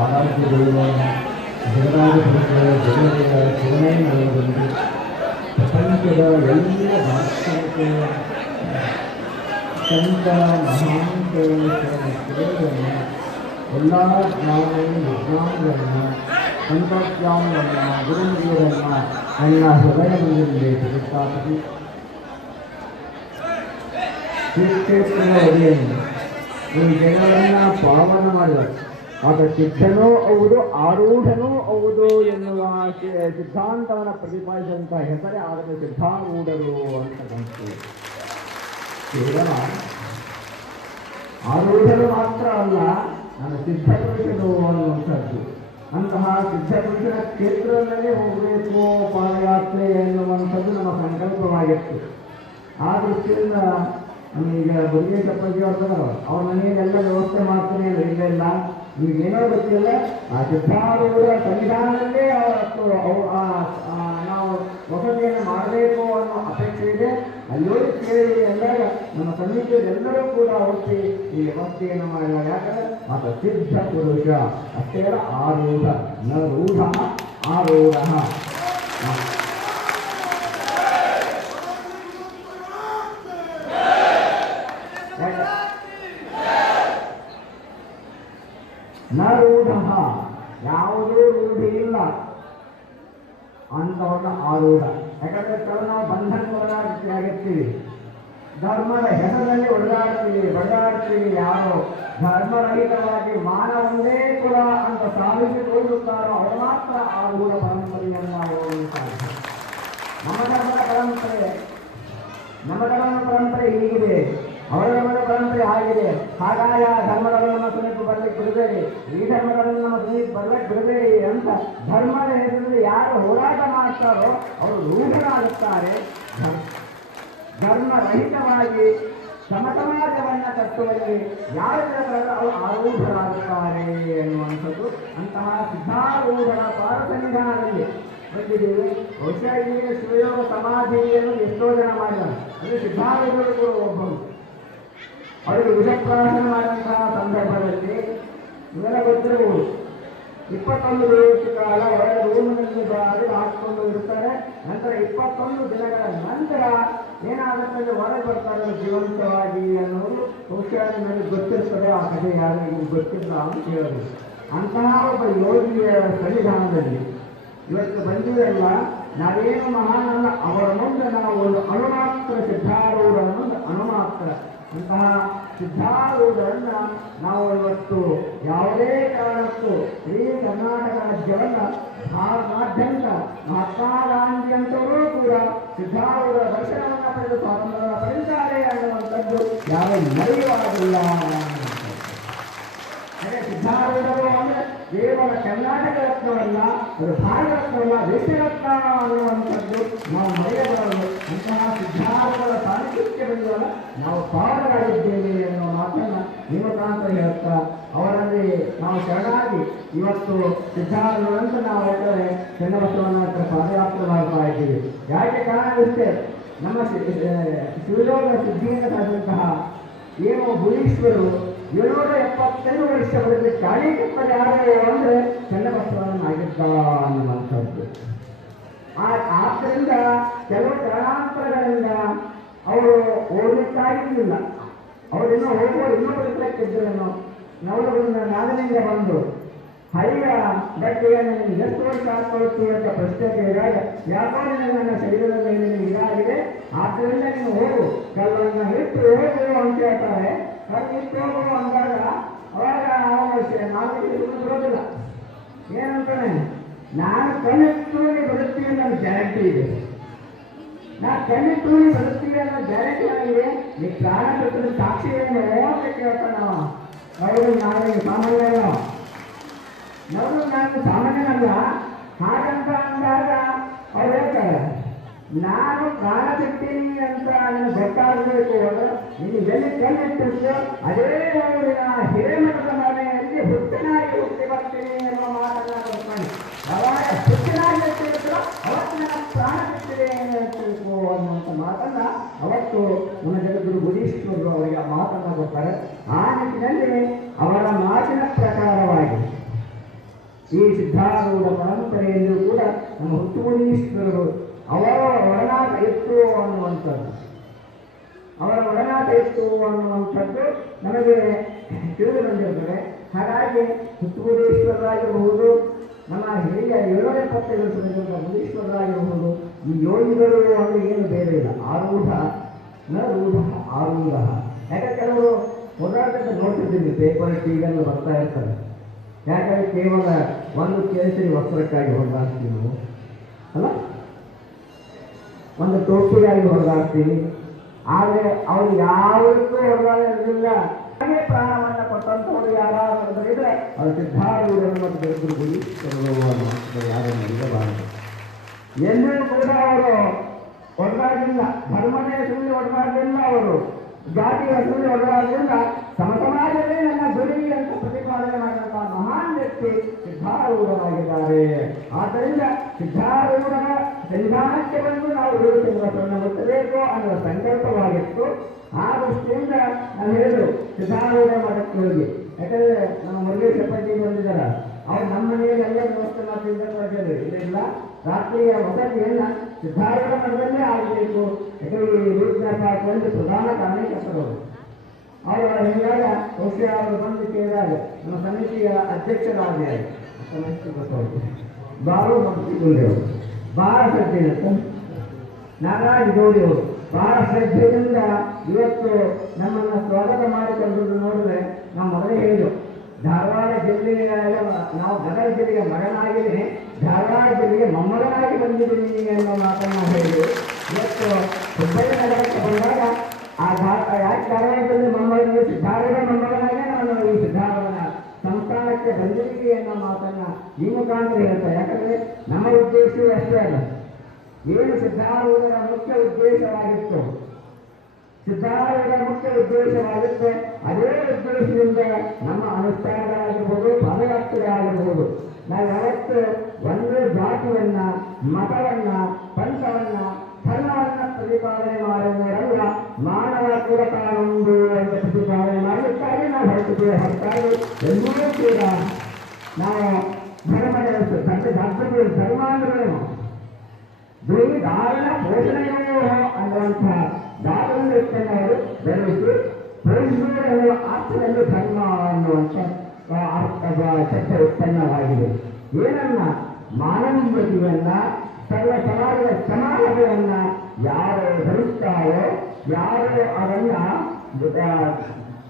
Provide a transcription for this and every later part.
ಆರಾಧ್ಯಗಳು ಜಗದಾಧಿಪತಿಗಳ ಜನರಿಯ ಶಿವನೇ ನಡೆಯುವುದನ್ನು ಪ್ರಪಂಚದ ಎಲ್ಲ ದಾರ್ಶನಿಕ ಸಂತ ಮಹಾಂತಗಳನ್ನು ಎಲ್ಲ ಜ್ಞಾನ ವಿಜ್ಞಾನಗಳನ್ನು ತಂತ್ರಜ್ಞಾನವನ್ನು ಗುರುಮುಖರನ್ನು ನನ್ನ ಹೃದಯದಲ್ಲಿ ಪ್ರತಿಷ್ಠಾಪಿಸಿ ಶ್ರೀಕ್ಷೇತ್ರದ ಒಡೆಯನ್ನು ಈ ಜನರನ್ನು ಪಾವನ ಮಾಡಿದರು. ಆತ ಸಿದ್ಧನೂ ಹೌದು ಆರೂಢನೂ ಹೌದು ಎನ್ನುವ ಸಿದ್ಧಾಂತವನ್ನು ಪ್ರತಿಪಾದಿಸಿದಂಥ ಹೆಸರೇ ಆದರೆ ಸಿದ್ಧಾರೂಢರು ಅಂತ ಕಾಣ್ತೀವಿ. ಕೇವಲ ಆರೂಢರು ಮಾತ್ರ ಅಲ್ಲ, ನಾನು ಸಿದ್ಧಪುರುಷರು ಅನ್ನುವಂಥದ್ದು. ಅಂತಹ ಸಿದ್ಧಪುರುಷನ ಕ್ಷೇತ್ರದಲ್ಲೇ ಹೋಗಬೇಕು ಪಾದಯಾತ್ರೆ ಎನ್ನುವಂಥದ್ದು ನಮ್ಮ ಸಂಕಲ್ಪವಾಗಿತ್ತು. ಆ ದೃಷ್ಟಿಯಿಂದ ಈಗ ಬುದ್ಧಿ ಚಪ್ಪಜಿ ಅವ್ರ ಮನೆಯಲ್ಲೆಲ್ಲ ವ್ಯವಸ್ಥೆ ಮಾಡ್ತಾನೆ ಇಲ್ಲ ಈಗೇನೋ ಗೊತ್ತಿಲ್ಲ. ಆ ಸಿದ್ಧಾರೂಢ ಸಂವಿಧಾನದಲ್ಲೇ ನಾವು ವಸತಿಯನ್ನು ಮಾಡಬೇಕು ಅನ್ನೋ ಅಪೇಕ್ಷೆ ಇದೆ. ಅಲ್ಲೋಡಿ ಕೇಳಿ ಎಂದಾಗ ನಮ್ಮ ಸಮಿತಿಯರೆಲ್ಲರೂ ಕೂಡ ಒತ್ತಿ ಈ ವ್ಯವಸ್ಥೆಯನ್ನು ಮಾಡಿದಾಗ ಯಾಕಂದ್ರೆ ಮತ್ತು ಸಿದ್ಧ ಪುರುಷ ಅಷ್ಟೇ ಆರೂಢ ನ ರೂಢ ಆರೂಢ. ನ ರೂಢ ಯಾವುದೂ ರೂಢಿ ಇಲ್ಲ ಅಂಥವ್ರನ್ನ ಆರೂಢ. ಯಾಕಂದ್ರೆ ನಾವು ಬಂಧನಗೊಳಗಾಗ್ತೀವಿ, ಧರ್ಮದ ಹೆಸರಲ್ಲಿ ಒಡೆದಾಡ್ತೀವಿ. ಯಾರೋ ಧರ್ಮರಹಿತವಾಗಿ ಮಾನವೊಂದೇ ಕುಲ ಅಂತ ಸಾಧಿಸಿಕೊಳ್ಳುತ್ತಾರೋ ಅವರು ಮಾತ್ರ ಆರೂಢ ಪರಂಪರೆಯನ್ನು ಅವಲಂಬಿಸುತ್ತಾರೆ. ನಮ್ಮ ಧರ್ಮದ ಪರಂಪರೆ ಹೀಗಿದೆ, ಅವರ ಧರ್ಮದ ಪರಂಪರೆ ಆಗಿದೆ. ಹಾಗಾಗಿ ಆ ಧರ್ಮಗಳನ್ನು ನಮ್ಮ ಸಮೀಪ ಬರ್ಲಿಕ್ಕೆ ಬಿಡಬೇಡಿ, ಈ ಧರ್ಮಗಳನ್ನು ನಮ್ಮ ಸಮೀಪ ಬರ್ಲಿಕ್ಕೆ ಬಿಡಬೇಡಿ ಅಂತ ಧರ್ಮದ ಹೆಸರಲ್ಲಿ ಯಾರು ಹೋರಾಟ ಮಾಡ್ತಾರೋ ಅವರು ರೂಢರಾಗುತ್ತಾರೆ. ಧರ್ಮರಹಿತವಾಗಿ ಸಮಾಜವನ್ನು ಕಟ್ಟುವಲ್ಲಿ ಯಾರು ಅವರು ಆರೂಢರಾಗುತ್ತಾರೆ ಎನ್ನುವಂಥದ್ದು ಅಂತಹ ಸಿದ್ಧಾರೂಢರ ಪಾರ ಸಂವಿಧಾನದಲ್ಲಿ ಬಂದಿದ್ದೀವಿ. ಬಹುಶಃ ಈಗ ಶಿವಯೋಗ ಸಮಾಧಿಯನ್ನು ಎಷ್ಟೋ ಜನ ಮಾಡಿದ್ದಾರೆ. ಅಂದರೆ ಸಿದ್ಧಾರೂಢರು ಕೂಡ ಒಬ್ಬರು. ಅವರಿಗೆ ವಿಷಪ್ರಾಶನ ಮಾಡಿದಂತಹ ಸಂದರ್ಭದಲ್ಲಿ ಇವೆಲ್ಲ ಗೊತ್ತಿರಬಹುದು. 21 ದಿವಸ ಕಾಲ ಒಳಗೆ ರೂಮಿನಲ್ಲಿ ಬಾರಿ ಹಾಕಿಕೊಂಡು ಇರ್ತಾರೆ. ನಂತರ 21 ದಿನಗಳ ನಂತರ ಏನಾಗುತ್ತದೆ ಹೊರಗೆ ಬರ್ತಾರೆ ಜೀವಂತವಾಗಿ ಅನ್ನೋದು ಬಹುಶಃ ನಿಮಗೆ ಗೊತ್ತಿರ್ತದೆ. ಆ ಕಥೆ ಯಾರು ನಿಮಗೆ ಗೊತ್ತಿಲ್ಲ ಅಂತ ಹೇಳೋದು. ಅಂತಹ ಒಬ್ಬ ಯೋಗಿಯ ಸನ್ನಿಧಾನದಲ್ಲಿ ಇವತ್ತು ಬಂದಿವೆಲ್ಲ ನಾವೇನು ಮಹಾನಲ್ಲ, ಅವರ ಮುಂದೆ ನಾವು ಒಂದು ಅಣುಮಾತ್ರ ಸಿದ್ಧಾರೂಢ ಅನ್ನೊಂದು ಅಣುಮಾತ್ರ. ಅಂತಹ ಸಿದ್ಧಾರೂಢರನ್ನ ನಾವು ಇವತ್ತು ಯಾವುದೇ ಕಾರಣಕ್ಕೂ ಇಡೀ ಕರ್ನಾಟಕ ರಾಜ್ಯವನ್ನ ಭಾರತಾದ್ಯಂತ ಮಹಾತ್ಮ ಗಾಂಧಿ ಅಂತವರು ಕೂಡ ಸಿದ್ಧಾರೂಢರ ದರ್ಶನವನ್ನು ಪಡೆದು ಸ್ವಾತಂತ್ರ್ಯ ಪಡೆದಿದ್ದಾರೆ ಅನ್ನುವಂಥದ್ದು ಯಾವ ಮರೆಯುವಾಗಿಲ್ಲ. ಸಿದ್ಧಾರೂಢರು ಅಂದರೆ ಕೇವಲ ಕರ್ನಾಟಕ ರತ್ನವಲ್ಲ, ಅದು ಭಾರತ ರತ್ನವಲ್ಲ, ದೇಶ ರತ್ನ ಅನ್ನುವಂಥದ್ದು ನಾವು ಮರೆಯಬಾರದು. ಅಂತಹ ಸಿದ್ಧಾರೂಢರ ಸಾನ್ನಿಧ್ಯವಿಲ್ಲ ನಾವು ಪಾವನರಾಗಿದ್ದೇವೆ ಎನ್ನುವ ಮಾತನ್ನು ನೇಮಕಾಂತ ಹೇಳುತ್ತಾ ಅವರಲ್ಲಿ ನಾವು ಶರಣಾಗಿ ಇವತ್ತು ಸಿದ್ಧಾರೂಢರಂತ ನಾವು ಹೇಳ್ತಾರೆ ಚನ್ನಬಸವನ ಹತ್ರ ಪಾದಯಾತ್ರೆ ಮಾಡ್ತಾ ಇದ್ದೀವಿ. ಯಾಕೆ ಕಾರಣವಿಷ್ಟೇ, ನಮ್ಮ ಶಿವಯೋಗ ಸಿದ್ಧಿಯಿಂದ ಸಾಧಿಸಿದಂತಹ ಏನು ಭುವನೇಶ್ವರು 775 ವರ್ಷ ಬರಲಿ ಕಾಳಿಕಪ್ಪದ ಯಾರು ಅಂದರೆ ಚನ್ನಬಸವನಾಗಿದ್ದ ಅನ್ನುವಂಥದ್ದು. ಆದ್ದರಿಂದ ಕೆಲವು ಕಾರಣಾಂತರಗಳಿಂದ ಅವರು ಓದಲಿಕ್ಕಾಗಿರಲಿಲ್ಲ. ಅವರಿನ್ನೂ ಹೋಗುವ ಬದುಕಲಿಕ್ಕಿದ್ದರೇನೋ ನವಲಗುಂದ ನಾದನಿಂದ ಬಂದು ಹರಿಯ ಬಟ್ಟೆಯನ್ನು ಎಷ್ಟು ವರ್ಷ ಹಾಕೊಳ್ತೀವಿ ಅಂತ ಪ್ರಶ್ನೆ ಕೇಳಿದಾಗ ಯಾಕೋ ನನ್ನ ಶರೀರದ ಮೇಲೆ ಇದಾಗಿದೆ, ಆದ್ದರಿಂದ ನೀನು ಹೋಗು, ಕಲ್ಲನ್ನು ಇಟ್ಟು ಹೋಗು ಅಂತ ಹೇಳ್ತಾರೆ. ಕಲ್ಲು ಇಟ್ಟು ಹೋಗು ಅಂದಾಗ ಅವಾಗ ನಾವು ಬರೋದಿಲ್ಲ. ಏನಂತಾನೆ, ನಾನು ಕಣ್ಣಿಟ್ಟು ಬದುಕ್ತೀವಿ ಅನ್ನೋ ಗ್ಯಾರಂಟಿ ಇದೆ, ನಾನು ಕಣ್ಣಿಟ್ಟು ಬದುಕ್ತೀವಿ ಅನ್ನೋ ಗ್ಯಾರಂಟಿ ಆಗಿದೆ. ನೀ ಪ್ರಾಣ ಬಿಟ್ಟು ಸಾಕ್ಷಿಯನ್ನು ಅಂತ ಕೇಳ್ತಾನ. ಅವರು ನಾನು ಸಾಮಾನ್ಯನೋ ನಾನು ಸಾಮಾನ್ಯನಲ್ಲ ಹಾಗಂತ ಅಂದಾಗ ಅವ್ರು ಹೇಳ್ತಾರೆ, ನಾನು ಪ್ರಾಣ ಬಿಡ್ತೀನಿ ಅಂತ ನನಗೆ ಗೊತ್ತಾಗಬೇಕು ಅಂದ್ರೆ ನೀನು ಎಲ್ಲಿ ಕಣ್ಣಿಟ್ಟಿರ್ತೀಯೋ ಅದೇ ಊರಿನ ಹಿರೇಮಠದ ಮನೆಯಲ್ಲಿ ಹುಟ್ಟಿನಾಗಿ ಹುಟ್ಟಿ ಬರ್ತೀನಿ ಎನ್ನುವ ಮಾತನ್ನ ಕೊಡ್ತಾನೆ. ಅವಾಗ ಹುಟ್ಟಿನಾಗಿ ಹೇಳ್ತಿರ್ತೀರೋ ಅವತ್ತು ನನ್ನ ಪ್ರಾಣ ಬಿಟ್ಟಿದೆ ಹೇಳ್ತಿರ್ಬೇಕು ಅನ್ನುವಂಥ ಮಾತನ್ನ ಅವತ್ತು ನಮ್ಮ ಜಗದ್ಗುರು ಬುಧೀಶ್ವರರು ಅವರಿಗೆ ಆ ಮಾತನ್ನ ಕೊಡ್ತಾರೆ. ಆ ನಿಟ್ಟಿನಲ್ಲಿ ಅವರ ಮಾತಿನ ಪ್ರಕಾರವಾಗಿ ಈ ಸಿದ್ಧಾರೂಢ ಪರಂಪರೆಯಲ್ಲೂ ಕೂಡ ನಮ್ಮ ಹುಟ್ಟುಮುನೀಶ್ವರರು ಅವರ ಒಡನಾಟ ಇತ್ತು ಅನ್ನುವಂಥದ್ದು, ಅವರ ಒಡನಾಟ ಇತ್ತು ಅನ್ನುವಂಥದ್ದು ನಮಗೆ ತಿಳಿದು ಬಂದಿರುತ್ತದೆ. ಹಾಗಾಗಿ ಹುಟ್ಟುಮುನೀಶ್ವರರಾಗಿರಬಹುದು, ನಮ್ಮ ಹಿರಿಯ 770 ವರ್ಷದಿಂದ ಮುನೀಶ್ವರರಾಗಿರಬಹುದು, ಈ ಯೋಗಿಗಳು ಅಂದರೆ ಏನು ಬೇರೆ ಇಲ್ಲ, ಆರೂಢ ನ ರೂಢ ಆರೂಢ. ಯಾಕೆ ಕೆಲವರು ಹೋರಾಟಕ್ಕೆ ನೋಡ್ತಿದ್ದೀವಿ, ಪೇಪರ್ ಟಿವಿಯಲ್ಲಿ ಬರ್ತಾ ಇರ್ತಾರೆ. ಯಾಕಂದರೆ ಕೇವಲ ಒಂದು ಕೇಸರಿ ವಸ್ತ್ರಕ್ಕಾಗಿ ಹೊರದಾಡ್ತೀವಿ ನಾವು ಅಲ್ಲ, ಒಂದು ಟೋಪಿಗಾಗಿ ಹೊರದಾಡ್ತೀವಿ. ಆದರೆ ಅವರು ಯಾವುದಕ್ಕೂ ಹೊರದಾಡಿರಲಿಲ್ಲ. ಹಾಗೆ ಪ್ರಾಣವನ್ನು ಕೊಟ್ಟಂಥವ್ರು ಯಾರಾದರೂ ಇದ್ರೆ ಅವರು ಸಿದ್ಧಾರೂಢರು ಮತ್ತು ಬೆಳಗುರುಗುಡಿ ಯಾರನ್ನು ಇರಬಾರದು. ಎಲ್ಲೂ ಕೂಡ ಅವರು ಹೊರದಾಡಲಿಲ್ಲ, ಧರ್ಮನೇ ಸುಳ್ಳಿ ಹೊರದಾಡಲಿಲ್ಲ, ಅವರು ಜಾತಿಯ ಸುಳ್ಳಿ ಹೊರದಾಡಲಿಲ್ಲ. ಸಮಾಜವೇ ನನ್ನ ಗುರಿ ಅಂತ ಪ್ರತಿಪಾದನೆ ಮಾಡಿದಂತಹ ಮಹಾನ್ ವ್ಯಕ್ತಿ ಸಿದ್ಧಾರೂಢರಾಗಿದ್ದಾರೆ. ಆದ್ದರಿಂದ ಸಿದ್ಧಾರೂಢರ ಸಂವಿಧಾನಕ್ಕೆ ಬಂದು ನಾವು 7 ತಿಂಗಳನ್ನು ಮುಟ್ಟಬೇಕು ಅನ್ನುವ ಸಂಕಲ್ಪವಾಗಿತ್ತು. ಆ ದೃಷ್ಟಿಯಿಂದ ನಾನು ಹೇಳಿದ್ರು ಸಿದ್ಧಾರೂಢ ಮಠಕ್ಕೆ ಹೋಗಿ. ಯಾಕಂದರೆ ನಮ್ಮ ಮುರುಗೇಶ್ ಅಪ್ಪಾಜಿ ಬಂದಿದ್ದಾರೆ, ಅವ್ರು ನಮ್ಮ ಮನೆಯಲ್ಲಿ ಎಲ್ಲ ವ್ಯವಸ್ಥೆ ಮಾಡಿದ್ರು. ಇಲ್ಲ, ರಾತ್ರಿಯ ವಸತಿಯನ್ನ ಸಿದ್ಧಾರೂಢ ಮಠದಲ್ಲೇ ಆಗಬೇಕು. ಯಾಕಂದರೆ ಈ ಒಂದು ಪ್ರಧಾನ ಕಾರಣಕರ್ತರು ಅವರು. ಹೀಗಾಗ ಬಹುಶಃ ಅವರು ಬಂದು ಕೇಳಿದಾಗ ನಮ್ಮ ಸಮಿತಿಯ ಅಧ್ಯಕ್ಷರಾದ ಬಾರು ಮಂತ್ರಿಗೌಡಿ ಅವರು ಬಹಳ ಶ್ರದ್ಧೆಯಿಂದ, ನಾಗರಾಜ್ ಗೌಡಿ ಅವರು ಬಹಳ ಶ್ರದ್ಧೆಯಿಂದ ಇವತ್ತು ನಮ್ಮನ್ನು ಸ್ವಾಗತ ಮಾಡಿಕೊಂಡು ನೋಡಿದ್ರೆ ನಾವು ಮೊದಲೇ ಹೇಳಿದ್ರು, ಧಾರವಾಡ ಜಿಲ್ಲೆಯ ನಾವು ಗದಗ ಜಿಲ್ಲೆಗೆ ಮಗನಾಗಿದ್ದೀನಿ, ಧಾರವಾಡ ಜಿಲ್ಲೆಗೆ ಮೊಮ್ಮಗನಾಗಿ ಬಂದಿದ್ದೀನಿ ಅನ್ನೋ ಮಾತನ್ನು ಹೇಳಿದ್ರು. ಇವತ್ತು ಹುಬ್ಬಳ್ಳಿ ನಗರಕ್ಕೆ ಬಂದಾಗ ಯಾಕೆ ಧಾರವಾಡದಲ್ಲಿ ಮೊಮ್ಮಗನಿಗೆ ಸಿದ್ಧಾರೂಢ ಮೊಮ್ಮಗನಾಗೆ ನಾನು ಈ ಸಿದ್ಧಾರೂಢನ ಸಂಸ್ಥಾನಕ್ಕೆ ಬಂದಿದ್ದೀವಿ ಅನ್ನೋ ಮಾತನ್ನ ಈ ಮುಖಾಂತರ ಹೇಳ್ತಾರೆ. ಯಾಕಂದರೆ ನಮ್ಮ ಉದ್ದೇಶವೂ ಅಷ್ಟೇ ಅಲ್ಲ, ಏನು ಸಿದ್ಧಾರೂಢರ ಮುಖ್ಯ ಉದ್ದೇಶವಾಗಿತ್ತು, ಸಿದ್ಧಾರೂಢರ ಮುಖ್ಯ ಉದ್ದೇಶವಾಗಿತ್ತು, ಅದೇ ಉದ್ದೇಶದಿಂದ ನಮ್ಮ ಅನುಷ್ಠಾನಗಳಾಗಿರ್ಬೋದು, ಪಾದಯಾತ್ರೆಗಳಾಗಿರ್ಬೋದು, ನಾವು ಯಾವತ್ತು ಒಂದು ಜಾತಿಯನ್ನ, ಮತವನ್ನ, ಪಂಥವನ್ನ, ಧರ್ಮವನ್ನ ಪ್ರತಿಪಾದನೆ ಮಾಡುವುದರಲ್ಲ, ಮಾನವ ಕೂಡ ತಾನೊಂದು ಅಂತ ಪ್ರತಿಪಾದನೆ ಮಾಡಲಿಕ್ಕಾಗಿ ನಾವು ಹೊರಟಿದ್ದೇವೆ. ಹೊರತಾಗಿ ಎಲ್ಲೂ ಕೂಡ ನಾವು ಧರ್ಮದ ಧರ್ಮ ಅಂದ್ರೇನು, ದಾರಣ ಪೋಷಣೆಯೋ ಅನ್ನುವಂಥ ದಾರವನ್ನು ಇಟ್ಟನ್ನು ಅವರು ಬೆಳೆಸಿ ಪೋಷಣೆಯ ಅರ್ಥದಲ್ಲಿ ಧರ್ಮ ಅನ್ನುವಂಥ ಶಬ್ದ ಉತ್ಪನ್ನವಾಗಿದೆ. ಏನನ್ನ ಮಾನವೀಯತೆಯನ್ನ, ಸರ್ವ ಸಮಾಜದ ಸಮಾನತೆಯನ್ನ ಯಾರು ಧರಿಸ್ತಾರೋ, ಯಾರು ಅದನ್ನ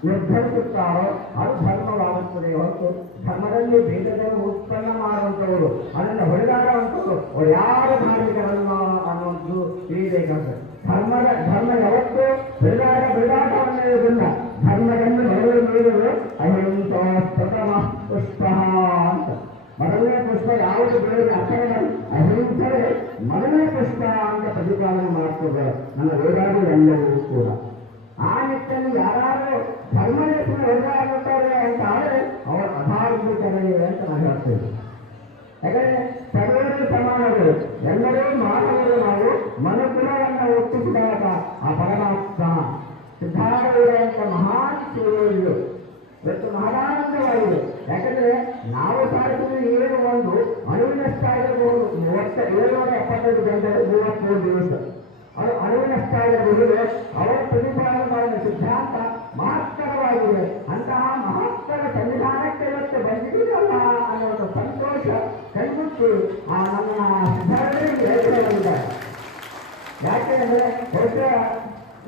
ನಿರ್ಧರಿಸುತ್ತಾರೋ ಅದು ಧರ್ಮವಾಗುತ್ತದೆ ಹೊರತು ಧರ್ಮದಲ್ಲಿ ಭೇದವನ್ನು ಉತ್ಪನ್ನ ಮಾಡುವಂಥವರು, ಅದನ್ನು ಹೊಡೆದಾಡುವಂಥವ್ರು ಅವ್ರು ಯಾರು ಧಾರ್ಮಿಕರನ್ನು ಅನ್ನುವಂಥದ್ದು ತಿಳಿಯಬೇಕಾಗ್ತದೆ. ಧರ್ಮ ಯಾವತ್ತೂ ಬಿಡಾಟವನ್ನೇ ಇರೋದಿಲ್ಲ. ಧರ್ಮವನ್ನು ನೀಡಲು ಅಹಿಂಸ ಪ್ರಥಮ ಪುಷ್ಪ ಅಂತ, ಮೊದಲನೇ ಪುಷ್ಪ ಯಾವುದು ಬೆಳೆದ ಅಥವಾ ಅಹಿಂಸೆ ಮೊದಲನೇ ಪುಷ್ಪ ಅಂತ ಪ್ರತಿಪಾದನೆ ಮಾಡ್ತದೆ ನನ್ನ ವೇದಾದಿ ಎಲ್ಲವೂ ಕೂಡ. ಆ ನಿಟ್ಟಿನಲ್ಲಿ ಯಾರು ಧರ್ಮನೇ ಕೂಡ ಹೊರಗಾಗುತ್ತಾರೆ ಅಂತ ಆದರೆ ಅವರ ಅಧಾರ್ಮಿಕರೇ ಅಂತ ನಾನು ಹೇಳ್ತೇವೆ. ಯಾಕಂದರೆ ಸರ್ವರೂ ಸಮಾನಗಳು, ಎಲ್ಲರೂ ಮಾನವರು, ನಾವು ಮನುಕುಲವನ್ನು ಒಪ್ಪಿಸಿದಾಗ ಆ ಪರಮಾತ್ಮ ಸಿದ್ಧಾರೂಢ ಅಂತ ಮಹಾನ್ ಸೇವೆಗಳು ಇವತ್ತು ಮಹಾನಂದವಾಗಿದೆ. ಯಾಕಂದರೆ ನಾವು ಸಾಧಿಸಿದ ಏನು ಒಂದು ಅಣುವಿನಷ್ಟಾಗಿರಬಹುದು, 775 ಗಂಟೆ 33 ದಿವಸ ಅವರು ಅಣುವಿನಷ್ಟಾಗಿರಬಹುದು. ಅವರ ಪ್ರತಿಪಾದನೆ ಮಾಡಿದ ಸಿದ್ಧಾಂತ ಮಹತ್ತರವಾಗಿದೆ. ಅಂತಹ ಮಹತ್ತರ ಸಂವಿಧಾನಕ್ಕೆ ಇವತ್ತು ಬಂದಿದ್ದೀರಲ್ಲ ಅನ್ನುವಂಥ ಸಂತೋಷ ಕೈಗುಟ್ಟು ಆ ನಮ್ಮ ಸಿದ್ಧಾರ್ಥರಿಗೆ ಹೇಳ್ಕೊಂಡಿದ್ದಾರೆ. ಯಾಕೆಂದರೆ ಬಹುಶಃ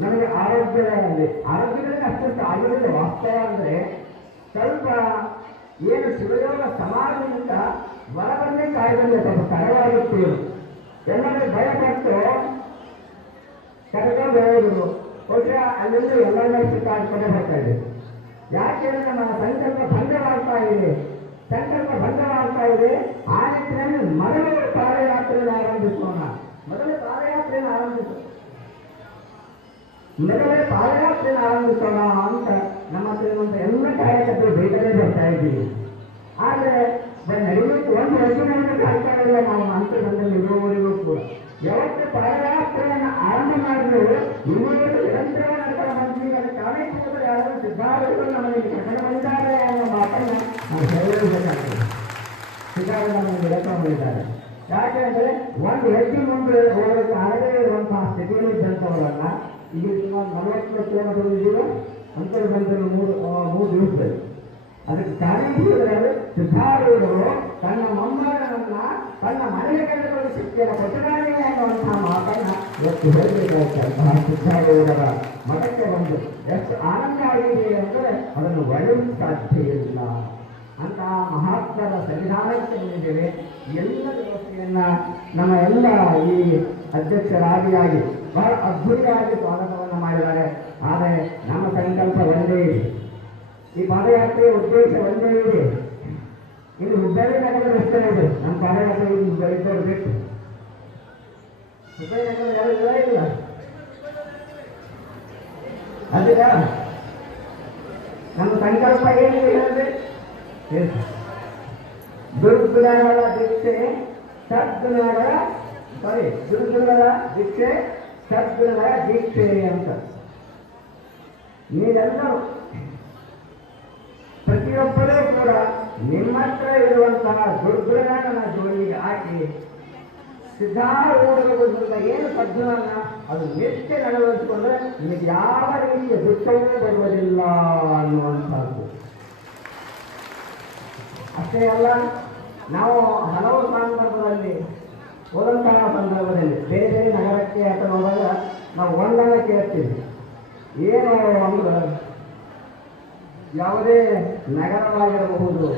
ನಮಗೆ ಆರೋಗ್ಯದಲ್ಲಿ ಅಷ್ಟು ಆಗಿರೋದು ವಾಸ್ತವ ಅಂದರೆ ಸ್ವಲ್ಪ ಏನು ಶಿವಯೋಗ ಸಮಾಜದಿಂದ ಹೊರಬನ್ನೇ ಕಾಯ್ದಲ್ಲಿ ಸ್ವಲ್ಪ ತಡವಾಗುತ್ತೇವೆ. ಎಲ್ಲರೂ ಭಯಪಟ್ಟು ಕರೆಕೊಂಡು ಹೋದರು. ಬಹುಶಃ ಅಲ್ಲಿಂದ ಎಲ್ಲರನ್ನೂ ಸಿಕ್ಕಾಡ್ಕೊಂಡೇ ಬರ್ತಾ ಇದೆ. ಯಾಕೆಂದರೆ ನಮ್ಮ ಸಂಕಲ್ಪ ಭಂಗವಾಗ್ತಾ ಇದೆ, ಸಂಕಲ್ಪ ಭಂಗವಾಗ್ತಾ ಇದೆ. ಆ ನಿಟ್ಟಿನಲ್ಲಿ ಮೊದಲು ಪಾದಯಾತ್ರೆಯನ್ನು ಆರಂಭಿಸೋಣ, ಮೊದಲೇ ಪಾದಯಾತ್ರೆಯನ್ನು ಆರಂಭಿಸೋಣ ಅಂತ ನಮ್ಮ ಶ್ರೀಮಂತ ಎಲ್ಲ ಕಾರ್ಯಕರ್ತರು ಬೇಗನೆ ಬರ್ತಾ ಇದ್ದೀವಿ. ಆದರೆ ನಡೀಲಿಕ್ಕೆ ಒಂದು ವರ್ಷದಿಂದ ಕಾರ್ಯಕ್ರಮ ನಾವು ಅಂತರದಲ್ಲಿ ಇರುವವರೆಗೂ ಕೂಡ ಯಾವತ್ತು ಪಾದಯಾತ್ರೆಯನ್ನು ಆರಂಭ ಮಾಡಿದ್ರು ಇನ್ನೂರು ನಿರಂತರವಾಗಿ ನಡ್ಕೊಂಡು ಬಂದಿದ್ದೀವಿ. ಅದಕ್ಕೆ ಕಾರಣಕ್ಕೆ ಯಾರು ಸಿದ್ಧಾರೂಢರು ನಮಗೆ ಕರ್ಕೊಂಡು ಬಂದಿದ್ದಾರೆ ಅನ್ನೋ ಮಾತನ್ನು ನಾವು ಹೇಳಬೇಕಾಗ್ತದೆ. ಸಿದ್ಧಾರೂಢರನ್ನು ಎಳೆದುಕೊಂಡಿದ್ದಾರೆ. ಯಾಕೆಂದ್ರೆ ಒಂದು ಹೆಜ್ಜೆ ಮುಂದೆ ಹೋಗಲಿಕ್ಕೆ ಆಗದೇ ಇರುವಂತಹ ಸ್ಥಿತಿಯಲ್ಲಿ ಇದ್ದಂಥವರನ್ನ ಈಗ 40 ಕಿಲೋಮೀಟರ್ ಇದೀವ ಅಂತರ್ಗಂತರು ಮೂರು ದಿವಸದಲ್ಲಿ. ಅದಕ್ಕೆ ಕಾರಣ ಸಿದ್ಧಾರೂಢರು ತನ್ನ ಮೊಮ್ಮಗನನ್ನ ತನ್ನ ಮನೆಗೆ ಕರೆದುಕೊಂಡು ಶಿಕ್ಷೆಯನ್ನು ಕೊಟ್ಟಿದ್ದಾನೆ ಅನ್ನುವಂತಹ ಮಾತನ್ನ ಇವತ್ತು ಹೇಳಬೇಕಾದಂತಹ ಸಿದ್ಧಾರೂಢರ ಮಠಕ್ಕೆ ಬಂದು ಎಷ್ಟು ಆನಂದ ಆಗಿದೆ ಅಂದರೆ ಅದನ್ನು ಒಳ್ಳೆಯಲು ಸಾಧ್ಯ ಇಲ್ಲ. ಅಂತಹ ಮಹಾತ್ಮರ ಸಂವಿಧಾನಕ್ಕೆ ಬಂದಿದ್ದೇವೆ. ಎಲ್ಲ ವ್ಯವಸ್ಥೆಯನ್ನ ನಮ್ಮ ಎಲ್ಲ ಈ ಅಧ್ಯಕ್ಷರಾದಿಯಾಗಿ ಬಹಳ ಅದ್ಭುತವಾಗಿ ಸ್ವಾಗತವನ್ನು ಮಾಡಿದ್ದಾರೆ. ಆದರೆ ನಮ್ಮ ಸಂಕಲ್ಪ ಒಂದೇ ಇದೆ, ಈ ಪಾದಯಾತ್ರೆಯ ಉದ್ದೇಶ ಒಂದೇ ಇದೆ. ಇಲ್ಲಿ ಹುಬ್ಬಳ್ಳಿ ನಗರದ ಇಷ್ಟ ಇದೆ. ನಮ್ಮ ಪಾದಯಾತ್ರೆ ಹುಬ್ಬಳ್ಳಿದವರು ಬಿಟ್ಟು ಹುಬ್ಬಳ್ಳಿ ನಗರ ಯಾರು ಇಲ್ಲ. ಅದೀಗ ನಮ್ಮ ಸಂಕಲ್ಪ ಏನಿದೆ ಹೇಳಿದ್ರೆ ದುರ್ಗುಣಗಳ ದೀಕ್ಷೆ ಸದ್ಗುಣಗಳ ದುರ್ಗುಣಗಳ ದೀಕ್ಷೆ ಸದ್ಗುಣಗಳ ದೀಕ್ಷೆ ಅಂತ. ನೀವೆಲ್ಲರೂ ಪ್ರತಿಯೊಬ್ಬರೂ ಕೂಡ ನಿಮ್ಮ ಹತ್ರ ಇರುವಂತಹ ದುರ್ಗುಣಗಳನ್ನ ಜೋಡಿಗೆ ಹಾಕಿ ಸಿದ್ಧಾರೂಢರಿಂದ ಏನು ಸದ್ಗುಣನ ಅದು ನಿತ್ಯ ನಡೆಸಿಕೊಂಡ್ರೆ ನಿಮಗೆ ಯಾವ ರೀತಿಯ ದುಃಖವೂ ಬರುವುದಿಲ್ಲ ಅನ್ನುವಂಥದ್ದು. ಅಷ್ಟೇ ಅಲ್ಲ, ನಾವು ಹಲವು ಸಂದರ್ಭದಲ್ಲಿ ಹೋದಂತಹ ಸಂದರ್ಭದಲ್ಲಿ ಬೇರೆ ಬೇರೆ ನಗರಕ್ಕೆ ಅಥವಾ ಹೋದಾಗ ನಾವು ಒಂದನ್ನು ಕೇಳ್ತೀವಿ. ಏನು ಅಂದ್ರೆ ಯಾವುದೇ ನಗರವಾಗಿರಬಹುದು,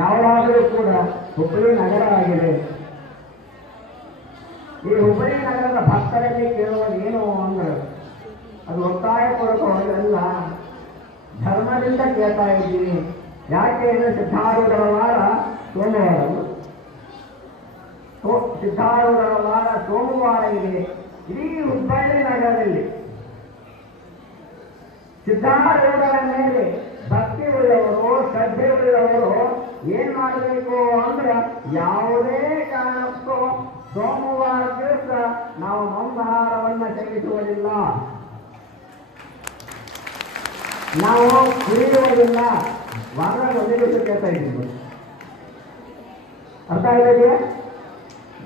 ಯಾವುದಾದರೂ ಕೂಡ ಹುಬ್ಬಳ್ಳಿ ನಗರ ಆಗಿದೆ. ಈ ಹುಬ್ಬಳ್ಳಿ ನಗರದ ಭಕ್ತರಲ್ಲಿ ಕೇಳುವುದು ಏನು ಅಂದ್ರೆ ಅದು ಒತ್ತಾಯಪೂರ್ವಕವಾಗಲ್ಲ, ಧರ್ಮದಿಂದ ಕೇಳ್ತಾ ಇದ್ದೀವಿ. ಯಾಕೆ ಅಂದರೆ ಸಿದ್ಧಾರೂಢರ ವಾರ ಸೋಮವಾರ, ಸಿದ್ಧಾರೂಢರ ವಾರ ಸೋಮವಾರ ಇದೆ. ಇಡೀ ಹುಬ್ಬಳ್ಳಿ ನಗರದಲ್ಲಿ ಸಿದ್ಧಾರೂಢರ ಮೇಲೆ ಭಕ್ತಿ ಉಳ್ಳವರು ಶ್ರದ್ಧೆ ಉಳ್ಳವರು ಏನ್ ಮಾಡಬೇಕು ಅಂದ್ರೆ ಯಾವುದೇ ಕಾರಣಕ್ಕೂ ಸೋಮವಾರ ದಿವಸ ನಾವು ಮಾಂಸಾಹಾರವನ್ನು ಸೇವಿಸುವುದಿಲ್ಲ, ನಾವು ಕುಡಿಯುವುದಿಲ್ಲ. ವಾರ ಒಂದೇ ದಿವಸ ಕೇಳ್ತಾ ಇದ್ದೀವಿ, ಅರ್ಥ ಆಗಿದೆಯಾ?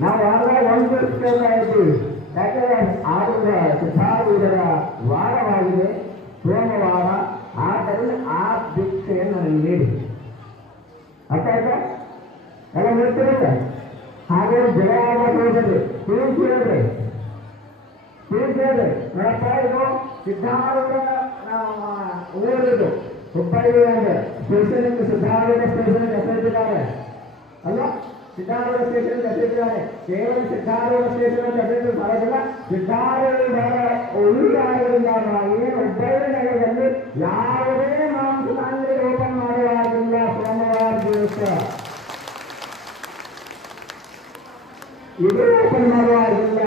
ನಾವು ವಾರದಾಗ ಒಂದು ದಿವಸ ಕೇಳ್ತಾ ಇದ್ದೀವಿ. ಯಾಕಂದ್ರೆ ಆರುದ್ರ ಸಿದ್ಧಾರೂಢರ ವಾರವಾಗಿದೆ ಸೋಮವಾರ. ಆದ್ದರಿಂದ ಆ ದೀಕ್ಷೆಯನ್ನು ನನಗೆ ನೀಡಿ. ಅರ್ಥ ಆಯ್ತಾ? ಎಲ್ಲ ಹೇಳ್ತಿರಲ್ಲ. ಹಾಗೆ ಜಗಳ ಹೋದರೆ ತಿಳಿಸಿದ್ರೆ ನೋಡಪ್ಪ, ಇದು ಸಿದ್ಧಾರೂಢ ಊರಿದು ಹುಬ್ಬಳ್ಳಿ ಅಂದ್ರೆ ಸ್ಟೇಷನ್ ಸಿದ್ಧಾರೂಢ ಸ್ಟೇಷನ್ ಹೆಸರಿದ್ದಾರೆ ಅಲ್ಲ, ಸಿದ್ಧಾರೂಢ ಸ್ಟೇಷನ್ ಹೆಸರಿದ್ದಾರೆ. ಕೇವಲ ಸಿದ್ಧಾರೂಢ ಸ್ಟೇಷನ್ ಹೆಸರು ಬರೋದಿಲ್ಲ, ಸಿದ್ಧಾರೂಢರ ಉಳಿದಾಗಿರುವಾಗ ಏನು ಹುಬ್ಬಳ್ಳಿ ನಗರದಲ್ಲಿ ಯಾವುದೇ ಮಾಂಸದ ಅಂಗಡಿ ಓಪನ್ ಮಾಡುವಾಗಿಲ್ಲ ಸೋಮವಾರ ದಿವಸ. ಇದು ಓಪನ್ ಮಾಡುವಾಗಿಲ್ಲ,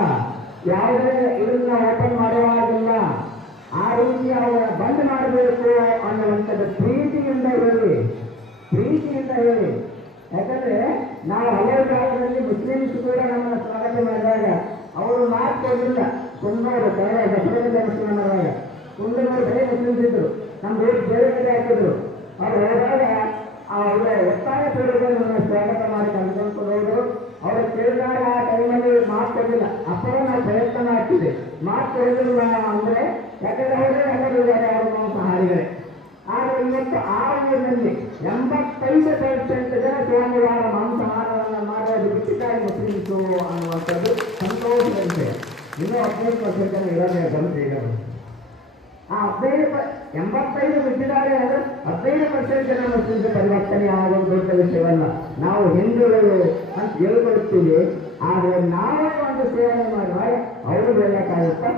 ಯಾವುದೇ ಇದನ್ನ ಓಪನ್ ಮಾಡುವಾಗಿಲ್ಲ. ಆ ರೀತಿ ಅವರ ಬಂದ್ ಮಾಡಬೇಕು ಅನ್ನುವಂಥದ್ದು ಪ್ರೀತಿಯಿಂದ ಹೇಳಿ. ಯಾಕಂದ್ರೆ ನಾವು ಹಲವು ಕಾಲದಲ್ಲಿ ಮುಸ್ಲಿಮ್ಸ್ ಕೂಡ ನಮ್ಮನ್ನು ಸ್ವಾಗತ ಮಾಡಿದಾಗ ಅವರು ಮಾತು ಕೊಡಲಿಲ್ಲ. ಕುಂದೂರು ದಸರಾ ದೇವಸ್ಥಾನ ಮಾಡುವಾಗ ಕುಂದೂರು ಬೇರೆ ಮುಸ್ಲಿಮ್ಸ್ ಇದ್ರು, ನಮ್ಮ ಬೇರೆ ಬೇರೆ ಹಾಕಿದ್ರು. ಅವ್ರು ಹೋದಾಗ ಅವರ ಒತ್ತಾಯ ಪೂರ್ವಕವನ್ನು ಸ್ವಾಗತ ಮಾಡಿ ಕಲ್ತ್ಕೊಂಡು ಹೋದ್ರು. ಅವರು ಕೇಳಿದಾಗ ಆ ಟೈಮಲ್ಲಿ ಮಾತು ಕೊಡಲಿಲ್ಲ. ಅಪ್ಪರ ನಾವು ಪ್ರಯತ್ನ ಮಾಡ್ತಿದ್ದೆ, ಮಾತು ಕೊಡಲಿಲ್ಲ ಅಂದ್ರೆ ಯಾಕಂದ್ರೆ ಅವರೇ ಎಲ್ಲರಿದ್ದಾರೆ, ಅವರು ಮಾಂಸಾಹಾರಿಗಳೇ. ಆದರೆ ಇವತ್ತು ಆ ಊರಿನಲ್ಲಿ 85% ಜನ ಸೋಮವಾರ ಮಾಂಸಾಹಾರವನ್ನು ಮಾಡೋದು ಬಿಟ್ಟಿದ್ದಾರೆ ಮುಸ್ಲಿಮ್ಸು ಅನ್ನುವಂಥದ್ದು ಸಂತೋಷದ ವಿಷಯ. ಇನ್ನೂ 15% ಜನ ಇರೋದೇ ಗಮನ ಈಗ. ಆ 85 ಬಿಟ್ಟಿದ್ದಾರೆ ಅಂದರೆ 15% ಜನ ಮುಸ್ಲಿಮ್ಸ್ ಪರಿವರ್ತನೆ ಆಗುವ ದೊಡ್ಡ ವಿಷಯವಲ್ಲ. ನಾವು ಹಿಂದೂಗಳು ಅಂತ ಹೇಳ್ಕೊಳ್ತೀವಿ, ಆದರೆ ನಾವೇ ಒಂದು ಸೇವನೆ ಮಾಡುವಾಗ ಅವರು ಬೆಳೆಯಕ್ಕಾಗುತ್ತಾ?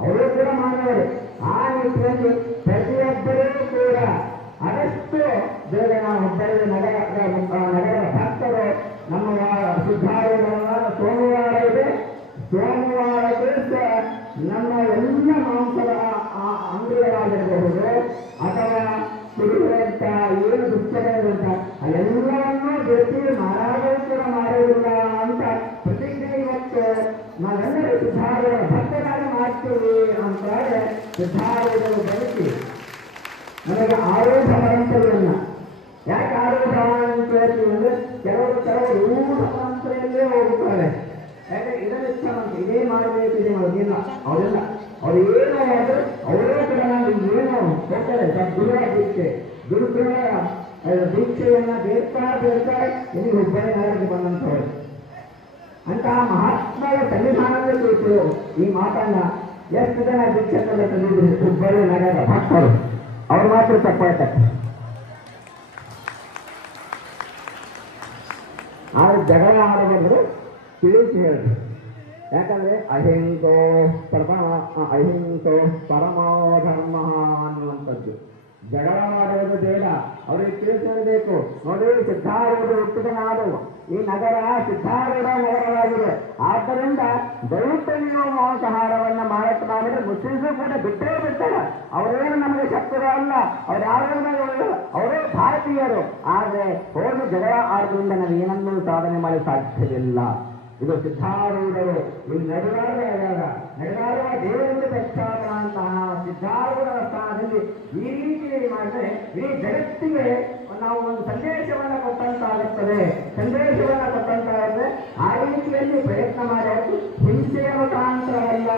ಅವರು ಕೂಡ ಮಾನವರು. ಆ ನಿಟ್ಟಿನಲ್ಲಿ ಪ್ರತಿಯೊಬ್ಬರೂ ಕೂಡ ಆದಷ್ಟು ಬೇಗ ನಾವು ಹುಬ್ಬಳ್ಳಿ ನಗರದ ಭಕ್ತರು ನಮ್ಮ ಸಿದ್ಧಾರೂಢರ ಸೋಮವಾರ ಇದೆ. ಸೋಮವಾರ ದಿವಸ ನಮ್ಮ ಎಲ್ಲ ಮಾಂಸದ ಅಂಗಡಿಗಳಾಗಿರಬಹುದು ಅಥವಾ ಕುಡಿಯುವಂತ ಏನು ದುಷ್ಟಗಳಿರುವಂತ ಎಲ್ಲವನ್ನೂ ಬೇಟಿ ಮಾರಾಟವೂ ಕೂಡ ಮಾಡೋದಿಲ್ಲ ಅಂತ ಪ್ರತಿಜ್ಞೆ ಇವತ್ತು ನಾವೆಲ್ಲರೂ ಸಿದ್ಧಾರೂಢರ ಭಕ್ತರಾಗಿ ಮಾಡ್ತೀವಿ ಅಂತಾದ್ರೆ ಸಿದ್ಧಾರೂಢರು ಬೆಳೆಸಿ ನಮಗೆ ಆರೋಗ್ಯ ಪರಂಪರೆಯನ್ನ. ಯಾಕೆ ಆರೋಗ್ಯ ಕೆಲವರು ರೂಢ ಪರಂಪರೆಯಲ್ಲೇ ಹೋಗುತ್ತಾರೆ. ಯಾಕಂದ್ರೆ ಇದನ್ನು ಇಚ್ಛಾವಂತ ಇದೇ ಮಾಡಬೇಕು ಇದೇ ಮಾಡೋದಿಲ್ಲ ಅವರೆಲ್ಲ ಅವ್ರು ಏನೋ ಆದರೂ ಅವರೇ ಕೂಡ ಏನೋ ಹೋಗ್ತಾರೆ ಗುರುಗಳ ದೀಕ್ಷೆ ಗುರುಗಳ ದೀಕ್ಷೆಯನ್ನ ಬೇರ್ತಾರೆ ಇಲ್ಲಿ ಹುಬ್ಬಳ್ಳಿ ನಗರಕ್ಕೆ ಬಂದಂಥವ್ರು ಅಂತಹ ಮಹಾತ್ಮರ ಸನ್ನಿಧಾನದಲ್ಲಿ ಕುರಿತು ಈ ಮಾತನ್ನ ಎಷ್ಟು ಜನ ದೀಕ್ಷೆಲ್ಲ ತಂದಿದ್ರು ಹುಬ್ಬಳ್ಳಿ ನಗರದ ಭಕ್ತರು ಅವ್ರು ಮಾತ್ರ ತಪ್ಪಾಯ್ತಾರೆ. ಆದ್ರೆ ಜಗಳ ಆಡೋದು ತಿಳಿಸಿ ಹೇಳಿದ್ರು. ಯಾಕಂದ್ರೆ ಅಹಿಂಸೋ ಪರಮೋ ಧರ್ಮ ಅನ್ನುವಂಥದ್ದು ಜಗಳ ಮಾಡುವುದು ಬೇಡ. ಅವರಿಗೆ ತಿಳಿಸಬೇಕು. ನೋಡಿ, ಸಿದ್ಧಾರೂಢ ಹುಟ್ಟಿದ ನಾಡು ಈ ನಗರ ಸಿದ್ಧಾರೂಢ ನಗರವಾಗಿದೆ. ಆದ್ದರಿಂದ ದಯವಿಟ್ಟು ನೀವು ಮಾಂಸಾಹಾರವನ್ನ ಮಾರಾಟ ಮಾಡಿದ್ರೆ ಮುಸ್ಲಿಮ್ಸು ಕೂಡ ಬಿಟ್ಟೇ ಬಿಡ್ತಾರೆ. ಅವರೇನು ನಮಗೆ ಶತ್ರುಗಳಲ್ಲ, ಅವ್ರು ಯಾರು ಅವರೇ ಭಾರತೀಯರು. ಆದ್ರೆ ಹೋಗಿ ಜಗಳ ಆಡೋದ್ರಿಂದ ನಾವು ಏನನ್ನೂ ಸಾಧನೆ ಮಾಡಿ ಸಾಧ್ಯವಿಲ್ಲ. ಇದು ಸಿದ್ಧಾರೂಢರು ಇಲ್ಲಿ ನಡೆದಾಡುವ ದೇವರಿಗೆ ಪ್ರಖ್ಯಾತಂತಹ ಸಿದ್ಧಾರೂಢರ ಸ್ಥಾನದಲ್ಲಿ ಈ ರೀತಿ ಮಾಡಿದ್ರೆ ಇಡೀ ಜಗತ್ತಿಗೆ ನಾವು ಒಂದು ಸಂದೇಶವನ್ನು ಕೊಟ್ಟಂತಾಗುತ್ತದೆ. ಆ ರೀತಿಯಲ್ಲಿ ಪ್ರಯತ್ನ ಮಾಡೋದು ಹಿಂಸೆಯ ಮುಖಾಂತರವಲ್ಲ,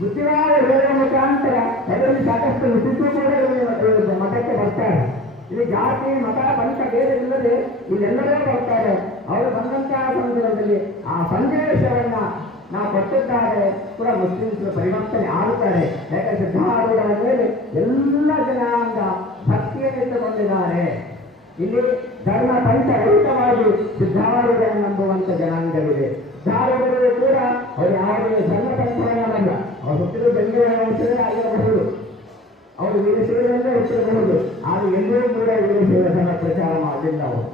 ಬುದ್ಧಿವಾದ ಹೇಳುವ ಮುಖಾಂತರ ಅದರಲ್ಲಿ ಸಾಕಷ್ಟು ನುಡಿದು ಕೂಡ ಮಠಕ್ಕೆ ಬರ್ತಾರೆ. ಇಲ್ಲಿ ಜಾತಿ ಮತ ಪಂಥ ಭೇದವಿಲ್ಲದೆ ಇಲ್ಲೆಲ್ಲರೂ ಬರ್ತಾರೆ. ಅವರು ಬಂದಂತಹ ಸಂದರ್ಭದಲ್ಲಿ ಆ ಸಂದೇಶವನ್ನ ನಾವು ಕೊಟ್ಟಿದ್ದಾರೆ ಕೂಡ ಮುಸ್ಲಿಮ್ಸ್ ಪರಿವರ್ತನೆ ಆಗುತ್ತಾರೆ. ಯಾಕಂದ್ರೆ ಸಿದ್ಧಾರೂಢರ ಮೇಲೆ ಎಲ್ಲ ಜನಾಂಗ ಭಕ್ತಿಯನ್ನಿಟ್ಟುಕೊಂಡಿದ್ದಾರೆ. ಇಲ್ಲಿ ಧರ್ಮ ಪಂಚರಹಿತವಾಗಿ ಸಿದ್ಧಾರೂಢರನ್ನು ನಂಬುವಂತ ಜನಾಂಗವಿದೆ. ಸಿದ್ಧಾರೂಢರು ಕೂಡ ಅವರು ಯಾವುದೇ ಧರ್ಮ ಪಂಚವನ್ನಲ್ಲ. ಅವರು ಹುಟ್ಟಿದ ಬೆಂಗಳೂರಿನ ವಂಶವೇ ಆಗಿರಬಹುದು, ಅವರು ವೀರಶೈವರಲ್ಲೇ ಹುಟ್ಟಿರಬಹುದು. ಆದರೆ ಎಲ್ಲರೂ ಕೂಡ ವೀರಶೈವ ಧರ್ಮ ಪ್ರಚಾರ ಮಾಡಲಿಲ್ಲ. ಅವರು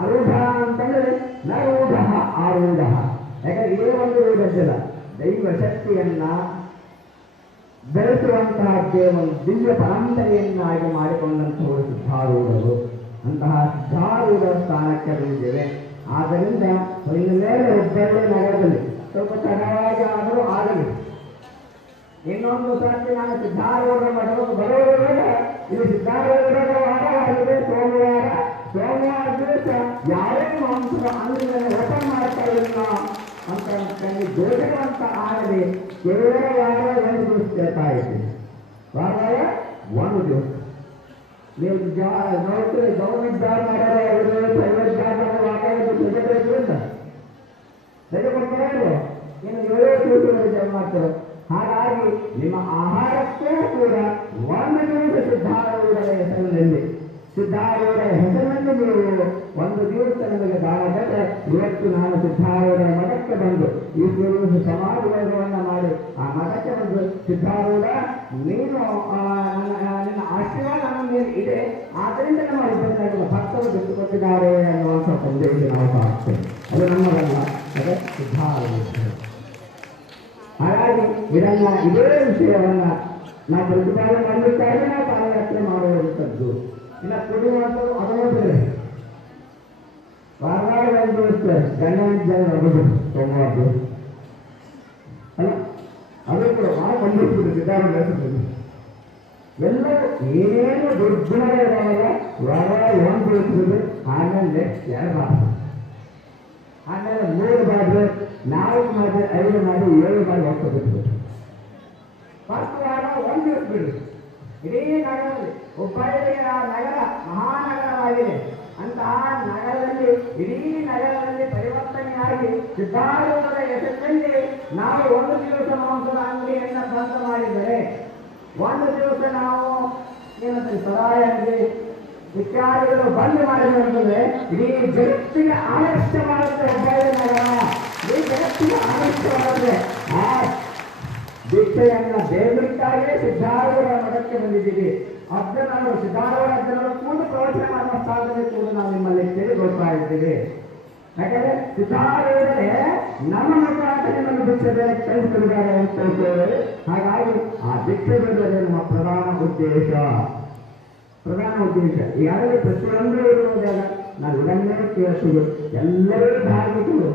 ಆರೂಢ ಅಂತಂದ್ರೆ ನರೂಢ ಆರೂಢ. ಯಾಕಂದ್ರೆ ಇದೇ ಒಂದು ರೂಢಿಲ್ಲ, ದೈವ ಶಕ್ತಿಯನ್ನ ಬೆಳೆಸುವಂತಹದ್ದೇ ಒಂದು ದಿವ್ಯ ಪರಂಪರೆಯನ್ನಾಗಿ ಮಾಡಿಕೊಂಡಂಥವರು ಸಿದ್ಧಾರೂಢರು. ಅಂತಹ ಸಿದ್ಧಾರೂಢ ಸ್ಥಾನಕ್ಕೆ ಬಂದಿದ್ದೇವೆ. ಆದ್ದರಿಂದ ಇನ್ನು ಮೇಲೆ ಹುಬ್ಬಳ್ಳಿ ನಗರದಲ್ಲಿ ಸ್ವಲ್ಪ ತಡವಾಗಿ ಆದರೂ ಆಗಲಿ. ಇನ್ನೊಂದು ಸರ್ತಿ ನಾನು ಸಿದ್ಧಾರೂಢ ಮಠಕ್ಕೆ ಬರೋದ್ರಿಂದ ಇದು ಸಿದ್ಧಾರೂಢರ ವಾರವಾಗಿದೆ. ಸೋಮವಾರ ದಿವಸ ಯಾರೇ ಮಾಂಸದ ಅಂಗಡಿಗಳನ್ನು ಓಪನ್ ಮಾಡ್ತಾ ಇಲ್ಲ ಅಂತ ದೋಷವಂತ ಆಗಲಿ. ಕೇವಲ ವಾರ ಒಂದು ದಿವಸ ಕೇಳ್ತಾ ಇದ್ದೀನಿ. ವಾರ ಒಂದು ದಿವಸ ನೀವು ನೋಡ್ತೀರಿ. ಗೌರ್ಮೆಂಟ್ ಜಾಬ್ ಮಾಡೋರು ಅವರು ಪ್ರೈವೇಟ್ ಜಾಬ್ ಮಾಡೋದು ರಜೆ ಕೊಡ್ತಾರೋ ಇನ್ನು 7 ದಿವಸ ಜಾಬ್ ಮಾಡ್ತಾರೆ. ಹಾಗಾಗಿ ನಿಮ್ಮ ಆಹಾರಕ್ಕೂ ಕೂಡ ಒಂದು ದಿವಸ ಸಿದ್ಧಾರೂಢರ ಹೆಸರಿನಲ್ಲಿ ನೀವು ಒಂದು ದಿವಸ ನಮಗೆ ದಾನ ಕೊಟ್ಟರೆ ಇವತ್ತು ನಾನು ಸಿದ್ಧಾರೂಢರ ಮಠಕ್ಕೆ ಬಂದು ಈ ದಿವಸ ಸಮಾಜ ವರ್ಗವನ್ನು ಮಾಡಿ ಆ ಮಠಕ್ಕೆ ಬಂದು ಸಿದ್ಧಾರೂಢ ನೀನು ನಿನ್ನ ಆಶೀರ್ವಾದ ನನ್ನ ಮೇಲೆ ಇದೆ, ಆದ್ದರಿಂದ ನಮ್ಮ ಇಬ್ಬರಿಗೂ ಭಕ್ತರು ಬಿಟ್ಟುಕೊಟ್ಟಿದ್ದಾರೆ ಅನ್ನುವಂಥ ಸಂದೇಶ ನಾವು ಕಾಣ್ತೇವೆ. ಅದು ನಮ್ಮದಲ್ಲ, ಅದೇ ಸಿದ್ಧಾರೂಢ. ಹಾಗಾಗಿ ಇದೇ ವಿಷಯವನ್ನ ನಾವು ಪ್ರತಿಪಾದನೆ ಮಾಡಲಿಕ್ಕಾಗಿ ನಾವು ಪಾದಯಾತ್ರೆ ಮಾಡುವಂಥದ್ದು. ಇನ್ನು ಕುಡಿಯುವಂಥದ್ದು ಅದೊಂದು ವಾರ ಒಂದು ಗಂಡ ಜನ ಬರುದು ಸೋಮವಾರ ಅಲ್ಲ, ಅದು ಕೂಡ ಭಾಳ ಬಂದಿರ್ತದೆ. ಸಿದ್ಧಾರೂಢ ಎಲ್ಲರೂ ಏನೇನು ದುರ್ಗುಣಗಳು ಇರೋಲ್ಲ ವಾರ ಒಂದು ಇರ್ತದೆ. ಆಮೇಲೆ 2 ಬಾರ, ಆಮೇಲೆ 3 ಬಾರ್ದು 4 ಮಾಡಿ 5 ಮಾಡಿ 7 ಬಾರಿ ಹೋಗ್ತದೆ. ಫಸ್ಟ್ ವಾರ ಒಂದು ದಿವಸ ಬಿಡ್ರಿ. ಇಡೀ ನಗರದಲ್ಲಿ ಹುಬ್ಬಳ್ಳಿಯ ನಗರ ಮಹಾನಗರವಾಗಿದೆ. ಅಂತಹ ನಗರದಲ್ಲಿ ಇಡೀ ನಗರದಲ್ಲಿ ಪರಿವರ್ತನೆಯಾಗಿ ಸಿದ್ಧಾರೂಢರ ಹೆಸರಿನಲ್ಲಿ ನಾವು ಒಂದು ದಿವಸ ಮಾಂಸದ ಅಂಗಡಿಯನ್ನು ಬಂದ್ ಮಾಡಿದರೆ, ಒಂದು ದಿವಸ ನಾವು ಏನಂತಾರೆ ಸರಾಯ ಅಂಗಡಿ ಇತ್ಯಾದಿಗಳು ಬಂದ್ ಮಾಡಿದ್ರೆ ಅಂತಂದ್ರೆ ಇಡೀ ಜಗತ್ತಿಗೆ ಆದರ್ಶವಾಗುತ್ತೆ. ಹುಬ್ಬಳ್ಳಿ ನಗರ ಈ ಜಗತ್ತಿಗೆ ಆದರ್ಶವಾಗುತ್ತೆ. ಆ ದೀಕ್ಷೆಯನ್ನ ದೇವರಿಗಾಗಿಯೇ ಸಿದ್ಧಾರೂಢರ ಮಠಕ್ಕೆ ಬಂದಿದ್ದೀವಿ. ನಾವು ಸಿದ್ಧಾರೂಢ ಅರ್ಜನರು ಕೂಡ ಪ್ರವಚನ ಮಾಡುವ ಸ್ಥಳದಲ್ಲಿ ಕೂಡ ನಾವು ನಿಮ್ಮಲ್ಲಿ ತಿಳಿಗೊಳ್ತಾ ಇದ್ದೀವಿ. ಯಾಕಂದ್ರೆ ಸಿದ್ಧಾರೂಢರೇ ನಮ್ಮ ಮುಖಾಂತರ ನಿಮ್ಮನ್ನು ದೀಕ್ಷೆ ಬೇರೆ ಕಳಿಸಿದ್ದಾರೆ ಅಂತ ಹೇಳ್ತೇವೆ. ಹಾಗಾಗಿ ಆ ದೀಕ್ಷೆ ಬೇರೆ ನಮ್ಮ ಪ್ರಧಾನ ಉದ್ದೇಶ. ಈಗಾಗಲೇ ಪ್ರತಿಯೊಂದು ಇರುವುದಾಗ ನಾವು ಇದನ್ನೇ ಕೇಳ್ತೀವಿ. ಎಲ್ಲರೂ ಧಾರ್ಮಿಕರು,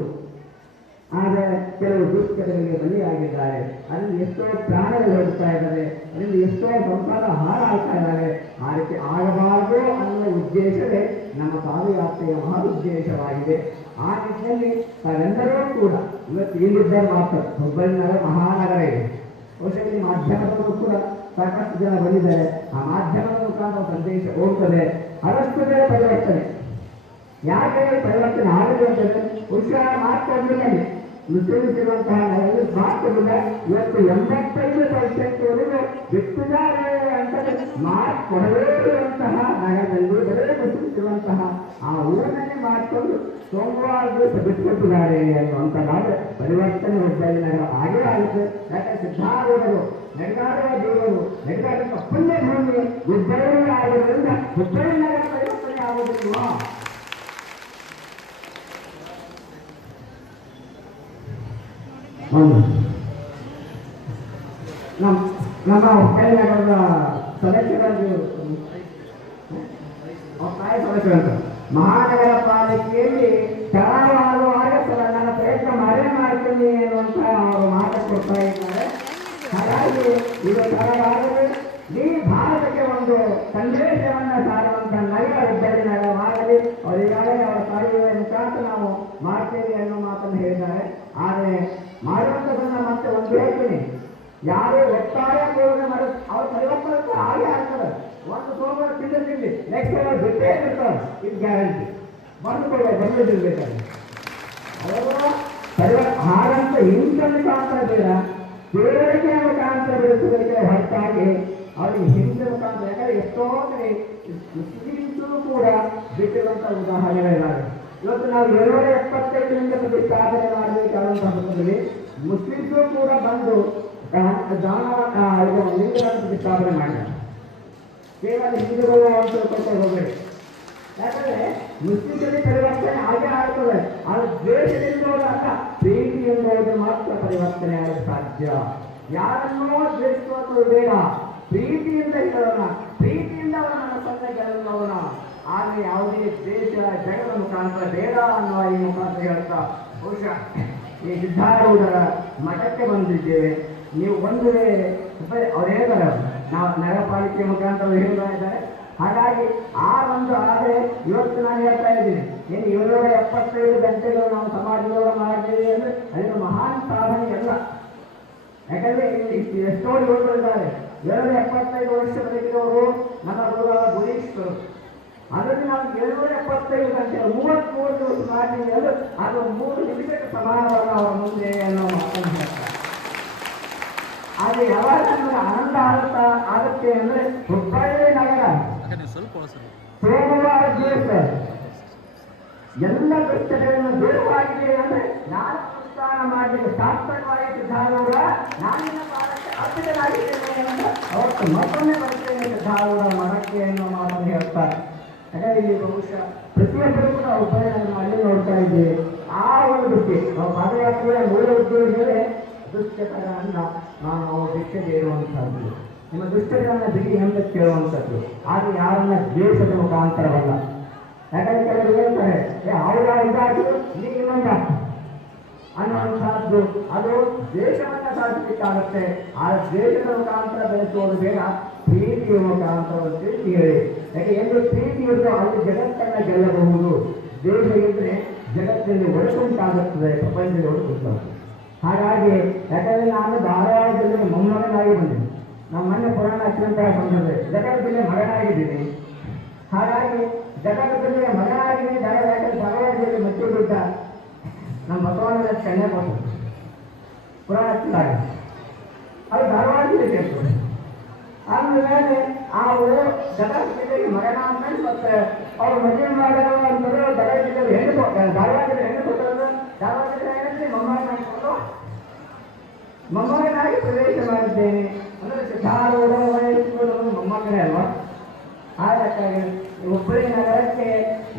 ಆದರೆ ಕೆಲವು ದುಷ್ಕರ್ಮಿಗಳಿಗೆ ಬಲಿಯಾಗಿದ್ದಾರೆ. ಅಲ್ಲಿ ಎಷ್ಟೋ ಪ್ರಾಣಗಳು ಹೋಗ್ತಾ ಇದ್ದಾರೆ, ಅದರಿಂದ ಎಷ್ಟೋ ಸಂಸಾರ ಹಾಳಾಗ್ತಾ ಇದ್ದಾರೆ. ಆ ರೀತಿ ಆಗಬಾರದು ಅನ್ನೋ ಉದ್ದೇಶವೇ ನಮ್ಮ ಪಾದಯಾತ್ರೆಯ ಮಹದುದ್ದೇಶವಾಗಿದೆ. ಆ ನಿಟ್ಟಿನಲ್ಲಿ ತಾವೆಲ್ಲರೂ ಕೂಡ ಇವತ್ತು ಇಲ್ಲಿದ್ದರೆ ಮಾತ್ರ ಹುಬ್ಬಳ್ಳಿ ನಗರ ಮಹಾನಗರ ಇದೆ. ಬಹುಶಃ ಈ ಮಾಧ್ಯಮದಲ್ಲೂ ಕೂಡ ಸಾಕಷ್ಟು ಜನ ಬಂದಿದ್ದಾರೆ. ಆ ಮಾಧ್ಯಮದ ಮುಖಾಂತರ ಸಂದೇಶ ಹೋಗ್ತದೆ. ಅದಷ್ಟೇ ಪರಿವರ್ತನೆ. ಯಾಕೆ ಪರಿವರ್ತನೆ ಆಗಲಿ ಅಂತಂದ್ರೆ ಬಹುಶಃ ಮಾತ್ರೊಂದಿನಲ್ಲಿ ಮುಸ್ಲಿಮ್ಸಿರುವಂತಹ ನಾವೆಲ್ಲ ಮಾತ್ರವಿಲ್ಲ. ಇವತ್ತು 85% ಬಿಟ್ಟಿದ್ದಾರೆ ಅಂತಂದ್ರೆ ಮಾರ್ಕ್ ಕೊಡದೇ ಇರುವಂತಹ ನಗರದಲ್ಲಿ ಬರೇ ಮುಸ್ಲಿಮ್ಸಿರುವಂತಹ ಆ ಊರಿನಲ್ಲಿ ಮಾಡಿಕೊಂಡು ಸೋಮವಾರ ದಿವಸ ಬಿಟ್ಟುಕೊಟ್ಟಿದ್ದಾರೆ ಅನ್ನುವಂಥದ್ದಾದ್ರೆ ಪರಿವರ್ತನೆ ಹುಬ್ಬಳ್ಳಿ ನಗರ ಆಗೇ ಆಗುತ್ತೆ. ಯಾಕಂದ್ರೆ ಸಿದ್ಧಾರೂಢರು ನಡೆದಾಡುವ ದೇವರು ನಡೆದಾಡುವ ಪುಣ್ಯ ಭೂಮಿ ಹುಬ್ಬಳ್ಳಿ ಆಗಿರೋದ್ರಿಂದ ಹುಬ್ಬಳ್ಳಿ ನಗರ ಪರಿವರ್ತನೆ ಆಗೋದಿಲ್ವಾ? ನಮ್ಮ ಹುಬ್ಬಳ್ಳಿ ನಗರದ ಸದಸ್ಯರಾಗಿ ಸದಸ್ಯರಂತ ಮಹಾನಗರ ಪಾಲಿಕೆಯಲ್ಲಿ ತಡವಾಗುವಾಗ ನನ್ನ ಪ್ರಯತ್ನ ಮಾಡ್ತೀನಿ ಅನ್ನುವಂತ ಅವರು ಮಾತು ಕೊಡ್ತಾ ಇದ್ದಾರೆ. ಹಾಗಾಗಿ ಇದು ತಡವಾಗಲಿ ಈ ಭಾರತಕ್ಕೆ ಒಂದು ಸಂದೇಶವನ್ನ ಸಾರುವಂತ ನಗರ ಹುಬ್ಬಳ್ಳಿ ನಗರವಾಗಲಿ ಅವರು ಈಗಾಗಲೇ ಅವರ ಕಾರ್ಯಗಳ ಮುಖಾಂತರ ನಾವು ಮಾಡ್ತೇವೆ ಅನ್ನೋ ಮಾತನ್ನು ಹೇಳಿದ್ದಾರೆ. ಆದರೆ ಮಾಡುವಂಥದ್ದನ್ನ ಮತ್ತೆ ಒಂದು ಹೇಳ್ತೀನಿ, ಯಾರು ಒಟ್ಟಾರೆ ಅವ್ರ ಪರಿವರ್ತನೆ ಹಾಗೆ ಆಗ್ತದೆ. ಒಂದು ಸೋಮವಾರ ತಿಂಡಿ ನೆಕ್ಸ್ಟ್ ಅವರು ಬಿಟ್ಟೇ ಇರ್ತಾರೆ. ಇದು ಗ್ಯಾರಂಟಿ ಬಂದಿರ್ಬೇಕಾದ್ರೆ ಅವರು ಹಾಗಂತ ಹಿಂದೆ ಮುಖಾಂತರ ಬೇಡ, ಬೇರೆಗೆ ಮುಖಾಂತರ ಬೆಳೆಸೋದಕ್ಕೆ ಹೊರತಾಗಿ ಅವ್ರಿಗೆ ಹಿಂದೆ ಮುಖಾಂತರ. ಯಾಕಂದ್ರೆ ಎಷ್ಟೋ ಕಡೆ ಮುಸ್ಲಿಮ್ಸರು ಕೂಡ ಬಿಟ್ಟಿರುವಂಥ ಉದಾಹರಣೆಗಳಿದ್ದಾರೆ. ಇವತ್ತು ನಾವು 775ರಿಂದ ಪ್ರತಿಷ್ಠಾಪನೆ ಮಾಡಬೇಕಾದಂತಹ ಸಂದರ್ಭದಲ್ಲಿ ಮುಸ್ಲಿಮ್ಸರು ಕೂಡ ಬಂದು ಲಿಂಗಗಳನ್ನು ಪ್ರತಿಷ್ಠಾಪನೆ ಮಾಡಿದ್ದಾರೆ. ಕೇವಲ ಹಿಂದೂಗಳು ಅಂತ ತಿಳ್ಕೊಳ್ತಾ ಹೋಗಬೇಡಿ. ಯಾಕಂದ್ರೆ ಮುಸ್ಲಿಮರಲ್ಲಿ ಪರಿವರ್ತನೆ ಹಾಗೆ ಆಗ್ತದೆ. ಅದು ದ್ವೇಷದಿಂದ ಅಲ್ಲ, ಪ್ರೀತಿ ಎಂಬುದು ಮಾತ್ರ ಪರಿವರ್ತನೆ ಆಗಲು ಸಾಧ್ಯ. ಯಾರನ್ನೋ ದ್ವೇಷಿಸುವುದು ಬೇಡ, ಪ್ರೀತಿಯಿಂದ ಇರೋಣ, ಪ್ರೀತಿಯಿಂದ ಅವರ ಮನಸ್ಸನ್ನ ಗೆಲ್ಲೋಣ. ಆದರೆ ಯಾವುದೇ ದೇಶ ಜಗದ ಮುಖಾಂತರ ಬೇಡ ಅನ್ನುವ ಈ ಮುಖಾಂತರ ಹೇಳ್ತಾ ಬಹುಶಃ ಈ ಸಿದ್ಧಾರೂಢರ ಮಠಕ್ಕೆ ಬಂದಿದ್ದೇವೆ. ನೀವು ಒಂದು ಅವ್ರು ಹೇಳ್ತಾರೆ, ನಾವು ನಗರ ಪಾಲಿಕೆ ಮುಖಾಂತರ ಹೇಳ್ತಾ ಇದ್ದಾರೆ. ಹಾಗಾಗಿ ಆ ಒಂದು ಆದರೆ ಇವತ್ತು ನಾನು ಹೇಳ್ತಾ ಇದ್ದೀನಿ, ಏನು 775 ಗಂಟೆಗಳು ನಾವು ಸಮಾಜದೊಳ ಮಾಡಿದ್ದೀವಿ ಅಂದರೆ ಅದನ್ನು ಮಹಾನ್ ಸಾಧನೆ ಅಲ್ಲ. ಯಾಕಂದ್ರೆ ಎಷ್ಟೋ ಯುವಕರು ಇದ್ದಾರೆ, 775 ವರ್ಷ ಬದುಕಿದವರು ನಮ್ಮ ಗುರೀಶ್ವರು. ಅದರಲ್ಲಿ ನಾವು 775 ಗಂಟೆ 33 ದಿವಸ ಮಾಡಿದ್ದೀವಿ ಅಂದ್ರೆ ಅದು 3 ನಿಮಿಷಕ್ಕೆ ಸಮಾನವಾದ ಅವರ ಮುಂದೆ ಅನ್ನೋ ಮಾತನ್ನು ಹೇಳ್ತಾರೆ. ಆದರೆ ಯಾವಾಗ ನಮಗೆ ಆನಂದ ಆಗುತ್ತೆ ಅಂದ್ರೆ ಹುಬ್ಬಳ್ಳಿ ನಗರ ಸೋಮವಾರ ದಿವಸ ಎಲ್ಲ ದುಷ್ಟಗಳನ್ನು ದೂರವಾಗಿದೆ ಅಂದ್ರೆ ನಾನು ಅನುಷ್ಠಾನ ಮಾಡಲಿಕ್ಕೆ ಶಾಸ್ತ್ರವಾಗಿ ಸಿದ್ಧಾರೂಢ ನಾನಿನ ಕಾಲಕ್ಕೆ ಅರ್ಪಿತನಾಗಿದ್ದೇನೆ ಅಂತ ಅವತ್ತು ಮತ್ತೊಮ್ಮೆ ಬರ್ತೇನೆ ಸಿದ್ಧಾರೂಢ ಮಠಕ್ಕೆ ಅನ್ನೋ ಮಾತನ್ನು ಹೇಳ್ತಾರೆ. ಯಾಕಂದ್ರೆ ಇಲ್ಲಿ ಬಹುಶಃ ಪ್ರತಿಯೊಬ್ಬರು ಕೂಡ ಹುಬ್ಬಳ್ಳಿ ನಗರ ಅಲ್ಲಿ ನೋಡ್ತಾ ಇದ್ದೇವೆ. ಆ ಒಂದು ದೃಷ್ಟಿ ನಾವು ಪಾದಯಾತ್ರೆಯ ಮೂಲ ಉದ್ದೇಶವೇ ದುಷ್ಟಕರನ್ನ ನಾವು ಭಿಕ್ಷೆ ಬೇಡುವಂಥದ್ದು, ನಿಮ್ಮ ದುಷ್ಟಗಳನ್ನು ಬಿಡಿ ಎಂದು ಕೇಳುವಂಥದ್ದು. ಆದರೆ ಯಾರನ್ನ ದ್ವೇಷದ ಮುಖಾಂತರವಲ್ಲ. ಯಾಕಂದ್ರೆ ಕೆಲವರು ಹೇಳ್ತಾರೆ ಅವರ ಇದಾಗಿ ಇಲ್ಲಿ ಇನ್ನೊಂದು ಅನ್ನುವಂಥದ್ದು, ಅದು ದ್ವೇಷವನ್ನ ಸಾಧಿಸಲಿಕ್ಕಾಗುತ್ತೆ. ಆ ದ್ವೇಷದ ಮುಖಾಂತರ ಬೆಳೆಸುವುದು ಬೇಡ, ಪ್ರೀತಿಯ ಮುಖಾಂತರ ಪ್ರೀತಿ ಹೇಳಿ. ಯಾಕೆ ಎಂದು ಪ್ರೀತಿ ಇದ್ದು ಅಲ್ಲಿ ಜಗತ್ತನ್ನ ಗೆಲ್ಲಬಹುದು. ದ್ವೇಷ ಇದ್ರೆ ಜಗತ್ತಿನಲ್ಲಿ ಒಡಕುಂಟಾಗುತ್ತದೆ, ಪ್ರಪಂಚದಲ್ಲಿ ಒಡಕುಂಟಾಗುತ್ತದೆ. ಹಾಗಾಗಿ ಯಾಕಂದ್ರೆ ನಾನು ಧಾರವಾಡದಲ್ಲಿ ಮೊಮ್ಮಗನಾಗಿ ಬಂದಿದ್ದೀನಿ. ನಮ್ಮ ಮೊನ್ನೆ ಪುರಾಣ ಹಚ್ಚಿದಂತಹ ಬಂದಿದೆ, ಜಗತ್ತಲ್ಲಿ ಮಗನಾಗಿದ್ದೀನಿ. ಹಾಗಾಗಿ ಜಗತ್ತಲ್ಲಿ ಮಗನಾಗಿದ್ದೀನಿ. ಯಾಕಂದ್ರೆ ಧಾರವಾಡದಲ್ಲಿ ಮತ್ತೆ ಬಿಟ್ಟ ನಮ್ಮ ಬಸವಣ್ಣ ಚೆನ್ನೈ ಬಂದು ಪುರಾಣ ಹಚ್ಚಿದಾಗ ಅದು ಧಾರವಾಡದಲ್ಲಿ ಕೇಳ್ತದೆ. ಆಮೇಲೆ ಆ ಊರು ಗದಗ ಜಿಲ್ಲೆಗೆ ಮಗನ ಅಂತ ಮತ್ತೆ ಅವ್ರು ಮದುವೆ ಮಾಡೋರು ಅಂತಂದ್ರೆ ಗದಗ ಜಿಲ್ಲೆಯಲ್ಲಿ ಹೆಣ್ಣು ಧಾರವಾಡದಲ್ಲಿ ಹೆಣ್ಣು ಕೊಟ್ಟರು. ಧಾರವಾಡದಲ್ಲಿ ಹೆಣ್ಣು ಮೊಮ್ಮಗನಾಗಿಕೊಂಡು ಮೊಮ್ಮಗನಾಗಿ ಪ್ರವೇಶ ಮಾಡಿದ್ದೇನೆ ಅಂದ್ರೆ ಸಿದ್ಧಾರೂಢ ಮೊಮ್ಮಗನೇ ಅಲ್ವಾ. ಅದಕ್ಕಾಗಿ ಹುಬ್ಬಳ್ಳಿ ನಗರಕ್ಕೆ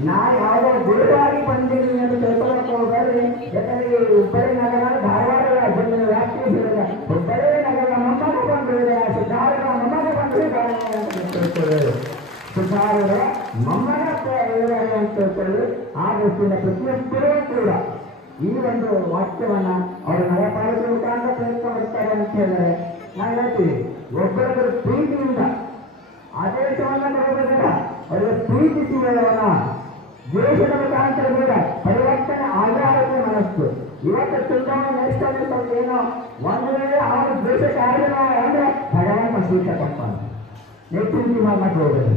ನಾ ಯಾವುದೋ ಗುರುವಾಗಿ ಬಂದಿದ್ದೀನಿ ಎಂದು ತಿಳ್ಕೊಳ್ಳೋಕೆ ಹೋಗಲಿ. ಯಾಕಂದ್ರೆ ಹುಬ್ಬಳ್ಳಿ ನಗರ ಧಾರವಾಡ ಜಿಲ್ಲೆಯ ವ್ಯಾಪ್ತಿಗೆ ಬೀಳಿದ ಹುಬ್ಬಳ್ಳಿ ನಗರದ ಮೊಮ್ಮಗ ಬಂದಿದೆ. ಸಿದ್ಧಾರೂಢ ಮೊಮ್ಮಗ ಬಂದಿದೆ, ಸಿದ್ಧಾರೂಢ ಮೊಮ್ಮಗ ಅಂತ ತಿಳ್ಕೊಳ್ಳಿ. ಆ ದೃಷ್ಟಿಯಿಂದ ಪ್ರತಿಯೊಬ್ಬರೂ ಕೂಡ ಈ ಒಂದು ವಾಕ್ಯವನ್ನ ಅವರು ನಗರಪಾಲಿಕೆ ಮುಖಾಂತರ ಪ್ರಯತ್ನ ಮಾಡ್ತಾರೆ ಅಂತ ಹೇಳಿದರೆ ನಾವು ಹೇಳ್ತೀವಿ, ಒಬ್ಬರೊಬ್ಬರು ಪ್ರೀತಿಯಿಂದ ಆದೇಶವನ್ನ ತಗೋಬೇಕಲ್ಲ. ಅವರಿಗೆ ಪ್ರೀತಿಸುವವನ ದೇಶದ ಮುಖಾಂತರ ಕೂಡ ಪರಿವರ್ತನೆ ಆಗಾರಕ್ಕೆ ಮನಸ್ಸು. ಇವತ್ತು ಚುನಾವಣೆ ನಡೆಸ್ತಾರೆ ಸ್ವಲ್ಪ ಏನೋ ಒಂದು ವೇಳೆ ಅವನು ದೇಶ ಕಾರ್ಯ ಅಂದ್ರೆ ಭಗವಂತ ಸೂಚ ಕೊಡ್ತಾನೆ, ನೆಚ್ಚಿನ ಮಾಡಕ್ಕೆ ಹೋಗಬೇಕು.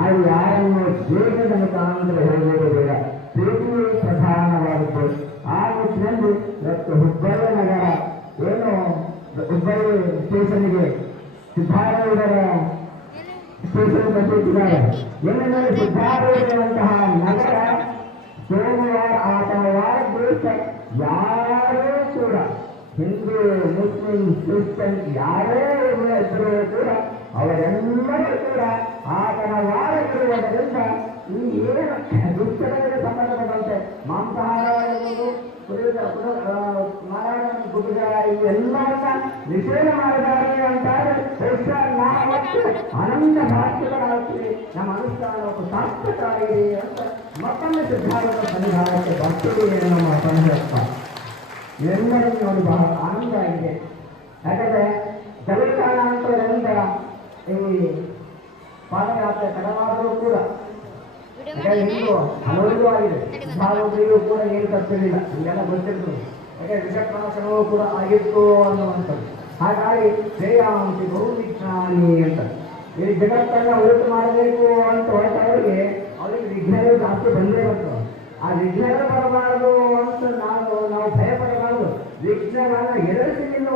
ಅದು ಯಾರನ್ನು ದೇಶದ ಮುಖಾಂತರ ಹೋಗೋದು ಬೇಡ, ಪ್ರೀತಿಯೇ ಪ್ರಧಾನವಾದದ್ದು. ಆ ನಿಟ್ಟಿನಲ್ಲಿ ಇವತ್ತು ಹುಬ್ಬಳ್ಳಿ ನಗರ ಏನು ಹುಬ್ಬಳ್ಳಿ ಸ್ಟೇಷನ್ಗೆ ಸಿದ್ಧಾರೂಢರ ಸ್ಟೇಷನ್ ಬಂದಿದ್ದಾರೆ. ಏನೆಂದರೆ ಸಿದ್ಧಾರೂಢರಂತಹ ನಗರ ಸೋಮವಾರ ಆತವಾರ ದಿವಸ ಯಾರೇ ಕೂಡ ಹಿಂದೂ ಮುಸ್ಲಿಂ ಕ್ರಿಶ್ಚಿಯನ್ ಯಾರೇ ಇದ್ರೂ ಕೂಡ ಅವರೆಲ್ಲರೂ ಕೂಡ ಆತನ ವಾರವಿರುವುದರಿಂದ ಈ ಏನು ದುಶ್ಚಟಗಳಿಗೆ ಸಂಬಂಧಪಟ್ಟಂತೆ ಮಾಂಸಾಹಾರವನ್ನು ಮಾರಾಟ ಗುಡ್ಡ ಇವೆಲ್ಲವನ್ನ ನಿಷೇಧ ಮಾಡಿದ್ದಾರೆ ಅಂತಾರೆ. ಅನಂತ ಭಾಷೆಗಳಾಗ್ತದೆ, ನಮ್ಮ ಅನುಷ್ಠಾನ ಸಾರ್ಥಕ ಆಗಿದೆ ಅಂತ ಮತ್ತೊಮ್ಮೆ ಸಿದ್ಧಾಂತ ಸನ್ನಿಧಾನಕ್ಕೆ ಬರ್ತಿದೆ ನಮ್ಮ ಸಂದರ್ಭ. ಎಲ್ಲರಿಗೂ ನೋಡಿ ಬಹಳ ಆನಂದ ಆಗಿದೆ. ಯಾಕಂದ್ರೆ ಜಲಕಾಲಾಂತರದಿಂದ ಈ ಪಾದಯಾತ್ರೆ ತಡವಾದರೂ ಕೂಡ ಹಿಂದೂ ಹಲವು ಆಗಿದೆ, ಭಾವನೆಯೂ ಕೂಡ ಏನು ತಪ್ಪಿರಲಿಲ್ಲ, ನಿಮಗೆಲ್ಲ ಗೊತ್ತಿರ್ತದೆ. ಯಾಕಂದ್ರೆ ವಿಷಪ್ರಾಶನವೂ ಕೂಡ ಆಗಿತ್ತು ಅನ್ನುವಂಥದ್ದು. ಹಾಗಾಗಿ ಶ್ರೇಯಾಂತಿ ಬಹುವಿಜ್ಞಾನಿ ಅಂತ ಈ ಜಗತ್ತನ್ನು ಉಳಿತು ಮಾಡಬೇಕು ಅಂತ ಹೊರಟವರಿಗೆ ಅವರಿಗೆ ವಿಜ್ಞಾನವು ಜಾಸ್ತಿ ಬಂದೇ ಬರ್ತವೆ. ಆ ವಿಜ್ಞಾನ ಬರಬಾರದು ಅಂತ ನಾವು ಭಯ ಪಡಬಾರದು. ವಿಜ್ಞಾನ ಎದುರಿಸಿನಿಂದ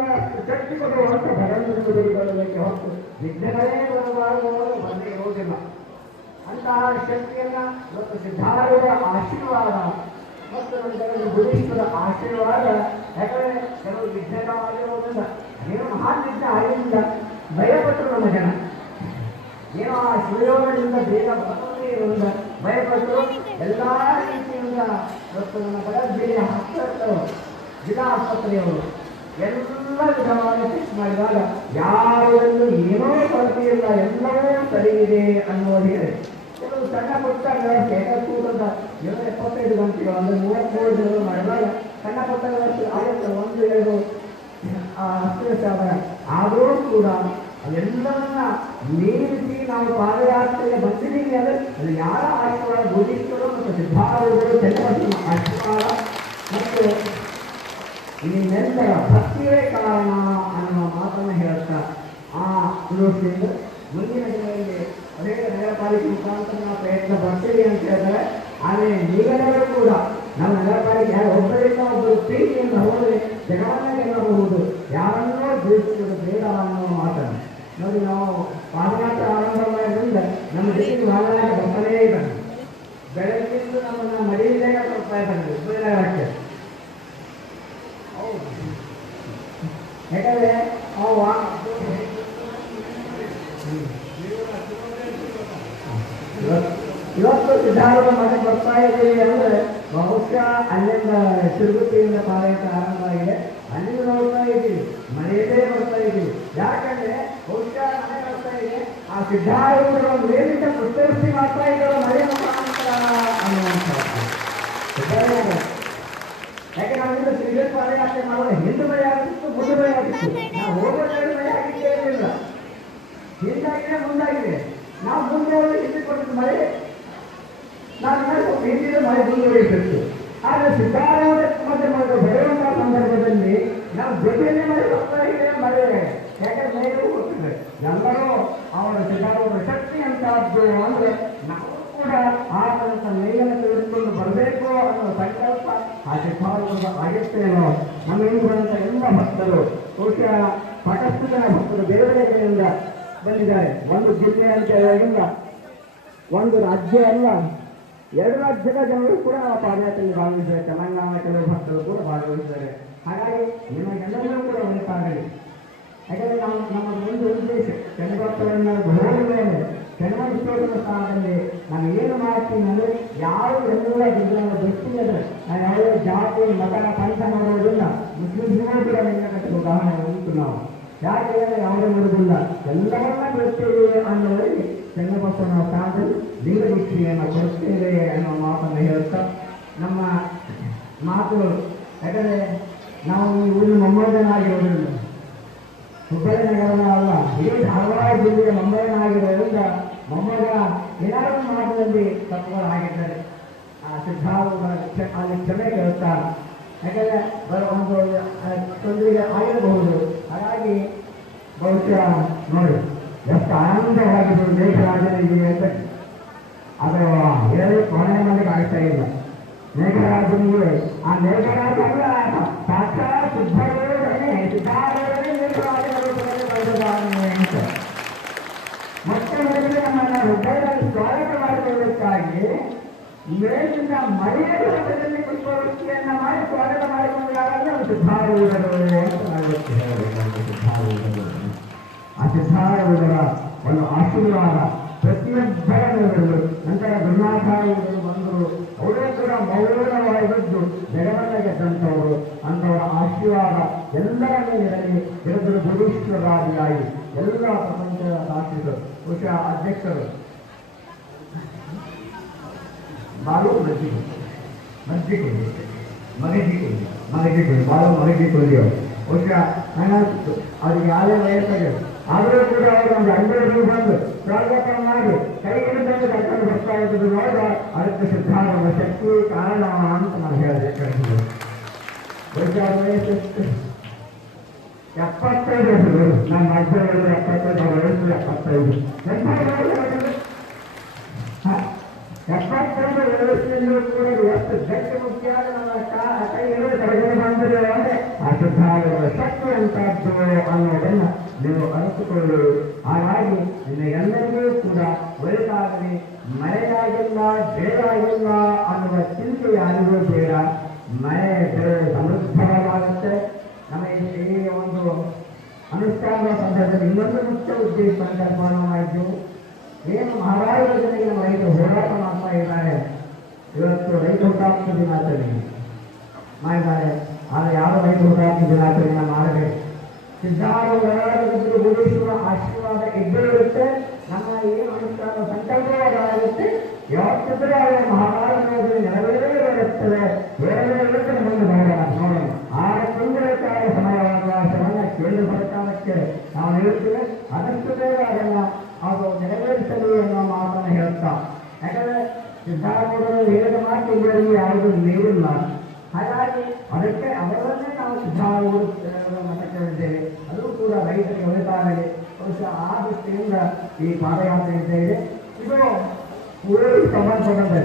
ಶಕ್ತಿ ಕೊಡುವಂತ ಭಗವಂತನಿಗೆ ಬರಬೇಕೆ ಹೊತ್ತು ವಿಜ್ಞಾನವೇ ಬರಬಾರದು ಅನ್ನೋದು ಬಂದೇ ಇರುವುದಿಲ್ಲ. ಅಂತಹ ಶಕ್ತಿಯನ್ನ ಮತ್ತು ಸಿದ್ಧಾರೂಢ ಆಶೀರ್ವಾದ ಮತ್ತು ನಮ್ಮ ಬುದ್ಧಿಸ್ತರ ಆಶೀರ್ವಾದ. ಯಾಕಂದ್ರೆ ಕೆಲವು ವಿಜ್ಞಾನ ಆಗಿರೋದ್ರಿಂದ ಏನು ಮಹಾನ್ ವಿಜ್ಞಾನ ಆಗಿದ್ದರಿಂದ ಭಯಪಟ್ಟರು ನಮ್ಮ ಜನ. ಏನೋ ಆ ಸುಯೋಗದಿಂದ ಬೇಗ ಬರದೇ ಇರೋದ್ರಿಂದ ಭಯಪಟ್ಟರು. ಎಲ್ಲ ರೀತಿಯಿಂದ ಇವತ್ತು ನಮ್ಮ ಬಡಜಿಲ್ಲೆಯ ಆಸ್ಪತ್ರೆ ಜಿಲ್ಲಾ ಆಸ್ಪತ್ರೆಯವರು ಎಲ್ಲ ವಿಧವಾಗಿ ಟೆಸ್ಟ್ ಮಾಡಿದಾಗ ಯಾವುದನ್ನು ಏನೋ ಕೊರತೆ ಇಲ್ಲ, ಎಲ್ಲವೂ ಸರಿ ಇದೆ ಅನ್ನೋದಿದೆ. ಕೆಲವು ಸಣ್ಣ ಪುಟ್ಟ ವ್ಯವಸ್ಥೆ ಕೂಟದ 75 ಗಂಟೆಗಳು ಅಂದರೆ 33 ದಿನಗಳು ಮಾಡಿದಾಗ ಸಣ್ಣ ಪುಟ್ಟ ವ್ಯವಸ್ಥೆ ಆಗುತ್ತೆ, 1-2 ಅಷ್ಟೇ. ಆದರೂ ಕೂಡ ಅದೆಲ್ಲವನ್ನ ಮೀರಿಸಿ ನಾವು ಪಾದಯಾತ್ರೆಗೆ ಬಂದಿದ್ದೀವಿ ಅಂದರೆ ಅದು ಯಾರ ಆಶೀರ್ವಾದ, ಬುದ್ಧಿಸ್ಟರು ಮತ್ತು ಸಿದ್ಧಾರೂಢರು ಚಂದ್ರಸಿಂಹ ಆಶೀರ್ವಾದ ಮತ್ತು ಇನ್ನೆಲ್ಲರ ಭಕ್ತಿಯೇ ಕಾರಣ ಅನ್ನುವ ಮಾತನ್ನು ಹೇಳ್ತಾ ಆ ದೃಷ್ಟಿಯಿಂದ ಮುಂದಿನ ದಿನಗಳಲ್ಲಿ ಅನೇಕ ನಗರ ಪಾಲಿಕೆ ಮುಖಾಂತರ ನಾವು ಪ್ರಯತ್ನ ಬರ್ತೀವಿ ಅಂತ ಹೇಳ್ತಾರೆ. ಆದರೆ ನೀವೆಲ್ಲರೂ ಕೂಡ ನಮ್ಮ ನಗರ ಪಾಲಿಕೆ ಯಾರು ಒಬ್ಬರಿಂದ ಒಬ್ಬರು ಪ್ರೀತಿಯನ್ನು ಹೋದರೆ ಜಗವನ್ನೇ ಗೆಲ್ಲಬಹುದು, ಯಾರನ್ನೋ ದ್ವೇಷಿಸುವುದು ಬೇಡ ಅನ್ನೋ ಮಾತನ್ನು ನೋಡಿ. ನಾವು ಪಾದಯಾತ್ರೆ ಆರಂಭ ಮಾಡೋದ್ರಿಂದ ನಮ್ಮ ಜೊತೆಗೆ ಭಾಗವಾಗಿ ಬರ್ತಾನೇ ಇದ್ದಾನೆ. ಬೆಳಗ್ಗಿಂದು ನಮ್ಮನ್ನು ಮಡಿಯಲ್ಲೇ ಬರ್ತಾ ಇದ್ದಾನೆ ಉಪಯೋಗಕ್ಕೆ. ಯಾಕಂದ್ರೆ ಇವತ್ತು ಸಿದ್ಧಾರೂಢ ಮಠ ಬರ್ತಾ ಇದ್ದೀವಿ ಅಂದರೆ ಬಹುಶಃ ಅಲ್ಲಿಂದ ತಿರುಗುತ್ತಿಯಿಂದ ಪಾದಯಾತ್ರೆ ಆರಂಭ ಆಗಿದೆ. ಅಲ್ಲಿಂದ ನೋಡ್ತಾ ಇದ್ದೀವಿ, ಮನೆಯಲ್ಲೇ ಬರ್ತಾ ಇದ್ದೀವಿ. ಯಾಕಂದ್ರೆ ಬಹುಶಃ ಮನೆ ಬರ್ತಾ ಇದೆ, ಆ ಸಿದ್ಧಾರೂಢರ ಮೇಲಿಂದ ಪುಸ್ತಕಿ ಮಾಡ್ತಾ ಇದ್ದಾರೆ ಮನೆ ಮುಖಾಂತರ ಅನ್ನುವಂಥದ್ದು. ಯಾಕೆ ನಾವಿಂದ ಶ್ರೀಗೇಶ ಪಾದಯಾತ್ರೆ ಮಾಡೋದು ಹಿಂದೆ ಮಳೆ ಆಗಿತ್ತು, ಮುಂದೆ ಮಳೆ ಆಗಿತ್ತು. ನಾವು ಹೋಗೋದ್ರಲ್ಲಿ ಮಳೆ ಆಗಿದ್ದೇ ಇರಲಿಲ್ಲ, ಹಿಂದಾಗಿದೆ ಮುಂದಾಗಿದೆ. ನಾವು ಮುಂದೆ ಹೋಗಿ ಹಿಂದೆ ಕೊಟ್ಟಿದ್ದು ಮಳೆ, ನಾವು ಸ್ವಲ್ಪ ಹಿಂದಿನ ಮಳೆ ಮುಂದುವರಿಸಿತ್ತು. ಆದರೆ ಸಿದ್ಧಾರೂಢ ಮತ್ತೆ ಬರುವಂತಹ ಸಂದರ್ಭದಲ್ಲಿ ನಾವು ಜೊತೆಯಲ್ಲೇ ಮಳೆ ಬರ್ತಾ ಇದೆ, ಮಳೆ ಯಾಕಂದ್ರೆ ಮೇಲೆ ಹೋಗ್ತಿದ್ರೆ ಎಲ್ಲರೂ ಅವರ ಸಿದ್ಧಾರೂಢ ಶಕ್ತಿ ಅಂತದ್ದು ಅಂದ್ರೆ ನಾವು ಕೂಡ ಆತನಂತ ಮೇಲನ್ನು ತಿಳಿದುಕೊಂಡು ಬರಬೇಕು ಅನ್ನೋ ಸಂಕಲ್ಪ ಆ ಸಿದ್ಧಾರೂಢ ಆಗಿರ್ತೇನೋ. ನಮಗೆ ಬರುವಂಥ ಎಲ್ಲ ಭಕ್ತರು ಬಹುಶಃ ಸಾಕಷ್ಟು ಜನ ಭಕ್ತರು ಬೇರೆ ಬೇರೆ ಕಡೆಯಿಂದ ಬಂದಿದ್ದಾರೆ. ಒಂದು ಜಿಲ್ಲೆ ಅಂತ ಹೇಳೋದ್ರಿಂದ ಒಂದು ರಾಜ್ಯ ಅಲ್ಲ, 2 ರಾಜ್ಯದ ಜನರು ಕೂಡ ಪಾದಯಾತ್ರೆಯಲ್ಲಿ ಭಾಗವಹಿಸಿದ್ದಾರೆ. ತೆಲಂಗಾಣ ಕೆಲವು ಭಕ್ತರು ಕೂಡ ಭಾಗವಹಿಸಿದ್ದಾರೆ. ಹಾಗಾಗಿ ನಿಮಗೆಲ್ಲರೂ ಕೂಡ ಒಳಿತಾಗಲಿ. ಯಾಕಂದರೆ ನಮ್ಮ ಒಂದು ಉದ್ದೇಶ ಚನ್ನಬಸವಣ್ಣ ಹೋದ ಮೇಲೆ ಚನ್ನಬಸವಣ್ಣನ ಸ್ಥಾನದಲ್ಲಿ ನಾವು ಏನು ಮಾಡ್ತೀವಿ ಅಂದರೆ ಯಾವ ಎಲ್ಲ ಜನರ ದೃಷ್ಟಿಯಲ್ಲಿ ನಾವು ಯಾವುದೇ ಜಾತಿ ಮತ ಪಂಥ ಮಾಡೋದಿಲ್ಲ. ಮುಸ್ಲಿಮ್ಸ್ಗೂ ಕೂಡ ಲಿಂಗಕಟ್ಟದ ಉದಾಹರಣೆ ಉಂಟು. ನಾವು ಯಾಕೆ ಯಾವುದೇ ಮಾಡೋದಿಲ್ಲ, ಎಲ್ಲವನ್ನ ಬಿಡ್ತೇವೆ ಅನ್ನೋದರಲ್ಲಿ ಚನ್ನಬಸವಣ್ಣ ಸ್ಥಾನದಲ್ಲಿ ಲಿಂಗ ದೀಕ್ಷೆಯನ್ನು ಕೊಡುತ್ತೇವೆ ಅನ್ನೋ ಮಾತನ್ನು ಹೇಳ್ತಾ ನಮ್ಮ ಮಾತುಗಳು. ಯಾಕಂದರೆ ನಾವು ಈ ಊರಿನ ಮೊಮ್ಮಗನಾಗಿರೋದ್ರಿಂದ ಹುಬ್ಬಳ್ಳಿ ನಗರದ ಅಲ್ಲ, ಇಡೀ ಧಾರವಾಡ ಜಿಲ್ಲೆಯ ಮೊಮ್ಮಗನಾಗಿರೋದ್ರಿಂದ ಮೊಮ್ಮಗ ಏನಾದರೂ ಮಾರ್ಗದಲ್ಲಿ ತಪ್ಪುಗಳು ಆಗಿದ್ದರೆ ಆ ಸಿದ್ಧಾರೂಢ ಅಲ್ಲಿ ಕ್ಷಮೆ ಕೇಳುತ್ತಾರೆ. ಯಾಕಂದರೆ ಒಂದು ತೊಂದರೆಗೆ ಆಗಿರಬಹುದು. ಹಾಗಾಗಿ ಬಹುಶಃ ನೋಡಿ ಎಷ್ಟು ಆನಂದವಾಗಿದ್ದು ಮೇಘರಾಜನಿಗೆ ಅಂತ ಅದು ಹೇಳಿ ಕೊನೆ ಮಂದಿಗೆ ಆಗ್ತಾ ಇಲ್ಲ. ಮೇಘರಾಜನಿಗೆ ಆ ಮೇಘರಾಜ ಸಾಕ್ಷಾತ್ ಸಿದ್ಧಾರೂಢನೇ ಮೇಘರಾಜನ ರೂಪದಲ್ಲಿ ಬಂದಿದ್ದಾನೆ ಅಂತ ಮತ್ತೆ ನಮ್ಮನ್ನು ಹೃದಯದಲ್ಲಿ ಸ್ವಾಗತ ಮಾಡಿಕೊಳ್ಳುವುದಕ್ಕಾಗಿ ಮೇಲಿನ ಮಳೆಯ ರೂಪದಲ್ಲಿ ಪುಷ್ಪವೃಷ್ಟಿಯನ್ನ ಮಾಡಿ ಸ್ವಾಗತ ಮಾಡಿಕೊಂಡು ಯಾರಾದ್ರೆ ಸಿದ್ಧಾರೂಢರು ಅಂತ ಮಾಡಬೇಕು. ಸಿದ್ಧಾರೂಢರು ಆ ಸಿದ್ಧಾರೂಢರ ಒಂದು ಆಶೀರ್ವಾದ ಪ್ರತಿಯೊಬ್ಬರ ಮೇಲೂ ನಂತರ ಗುರುನಾಥಾರೂಢರು ಬಂದರು. ಅವರೇ ಕೂಡ ಮೌನವಾಗಿದ್ದು ಜಗವನ್ನ ಗೆದ್ದಂಥವರು. ಅಂಥವರ ಆಶೀರ್ವಾದ ಎಲ್ಲರ ಮೇಲಿರಲಿ. ಹಿಡಿದರು ಗುರುಶ್ವರಾದಿಯಾಗಿ ಎಲ್ಲ ಪ್ರಪಂಚದ ಶಾಸಕರು ಬಹುಶಃ ಅಧ್ಯಕ್ಷರು ಬಾಲು ಮಗಜಿಕೊಂಡು ಬಾಲು ಮಗಜಿಕೊಂಡು ಬಹುಶಃ ನನಗಿತ್ತು ಅವ್ರಿಗೆ ಯಾವುದೇ ವಯಸ್ಸಾಗ ಆದರೂ ಕೂಡ ಅವರು ಒಂದು 2 ಬಂದು ಸ್ವಾಗತ ಮಾಡಿ ಕೈಗಳಿಂದ ಕರ್ಕೊಂಡು ಬರ್ತಾ ಇದ್ದು ನೋಡಿದ ಅದಕ್ಕೆ ಸಿದ್ಧಾರೂಢ ಶಕ್ತಿ ಕಾರಣ ಅಂತ ನಾನು ಹೇಳಿದೆ. ಬಹುಶಃ ವಯಸ್ಸು 75 ವರ್ಷಗಳು. ನಾನು ಮಧ್ಯ 75 ವಯಸ್ಸು 75 ವಯಸ್ಸಿನಲ್ಲೂ ಕೂಡ ಎಷ್ಟು ಗಟ್ಟಿ ಮುಖ್ಯಾದ ನಮ್ಮ ಕೈಗಳು ಕಡೆಗೆ ಬಂದರೆ ಆ ಸಿದ್ಧಾರೂಢ ಶಕ್ತಿ ಅಂತದ್ದು ಅನ್ನೋದನ್ನು ನೀವು ಅರಿತುಕೊಳ್ಳಿ. ಹಾಗಾಗಿ ನಿಮಗೆಲ್ಲರಿಗೂ ಕೂಡ ಒಳಿತಾಗಲಿ. ಮಳೆಯಾಗಿಲ್ಲ ಬೇರಾಗಿಲ್ಲ ಅನ್ನುವ ಚಿಂತೆ ಯಾರಿಗೂ ಬೇಡ. ಮಳೆ ಬೆಳೆ ಸಮೃದ್ಧವಾಗುತ್ತೆ. ನಮಗೆ ಈ ಒಂದು ಅನುಷ್ಠಾನದ ಸಂದರ್ಭದಲ್ಲಿ ಇನ್ನೊಂದು ಮುಖ್ಯ ಉದ್ದೇಶ ಸಂಕಲ್ಪವಾಗಿದ್ದು ಏನು ಮಹಾರಾಜ ಯೋಜನೆಗೆ ನಮ್ಮ ರೈತರು ಹೋರಾಟ ಮಾಡ್ತಾ ಇದ್ದಾರೆ. ಇವತ್ತು ರೈತ ಹುತಾತ್ಮ ದಿನಾಚರಣೆ ಮಾಡಿದ್ದಾರೆ. ಆದರೆ ಯಾವ ರೈತ ಹುತಾತ್ಮ ದಿನಾಚರಣೆ ಮಾಡಬೇಕು. ಸಿದ್ಧಾರೂಢರು ಗುರುಶ್ವರ ಆಶೀರ್ವಾದ ಇದ್ದೇ ಇರುತ್ತೆ. ನಮ್ಮ ಏನು ಅನುಷ್ಠಾನ ಸಂಕಲ್ಪವಾಗುತ್ತೆ. ಯಾವತ್ತಿದ್ರೂ ಅವರ ಮಹಾರಾಜ ಯೋಜನೆ ನೆರವೇರೇ ಇರುತ್ತದೆ. ಬೇರೆ ಇರುತ್ತೆ ಮುಂದೆ ನೋಡೋಣ. 6 ತಿಂಗಳ ಕಾಲ ಸಮಯಾವಕಾಶವನ್ನು ಕೇಂದ್ರ ಸರ್ಕಾರಕ್ಕೆ ನಾವು ನೀಡುತ್ತೇವೆ. ಆದಷ್ಟು ಬೇಗ ಅದನ್ನು ಅದು ನೆರವೇರಿಸಲಿ ಎನ್ನುವ ಮಾತನ್ನು ಹೇಳುತ್ತಾ, ಯಾಕಂದರೆ ಸಿದ್ಧಾರೂಢರು ಹೇಳಿದ ಮಾತು ಇವರಿಗೆ ಯಾವುದು ನೀಡಿಲ್ಲ. ಹಾಗಾಗಿ ಅದಕ್ಕೆ ಅವರನ್ನೇ ನಾವು ಸಿದ್ಧಾರೂಢ ಮತ ಕೇಳಿದ್ದೇವೆ. ಅದು ಕೂಡ ರೈತರಿಗೆ ಒಳಿತಾಗಲಿ. ಬಹುಶಃ ಆ ದೃಷ್ಟಿಯಿಂದ ಈ ಪಾದಯಾತ್ರೆ ಇದ್ದೇವೆ. ಇದು ಊರಿಗೆ ಸಂಬಂಧಪಟ್ಟಂತೆ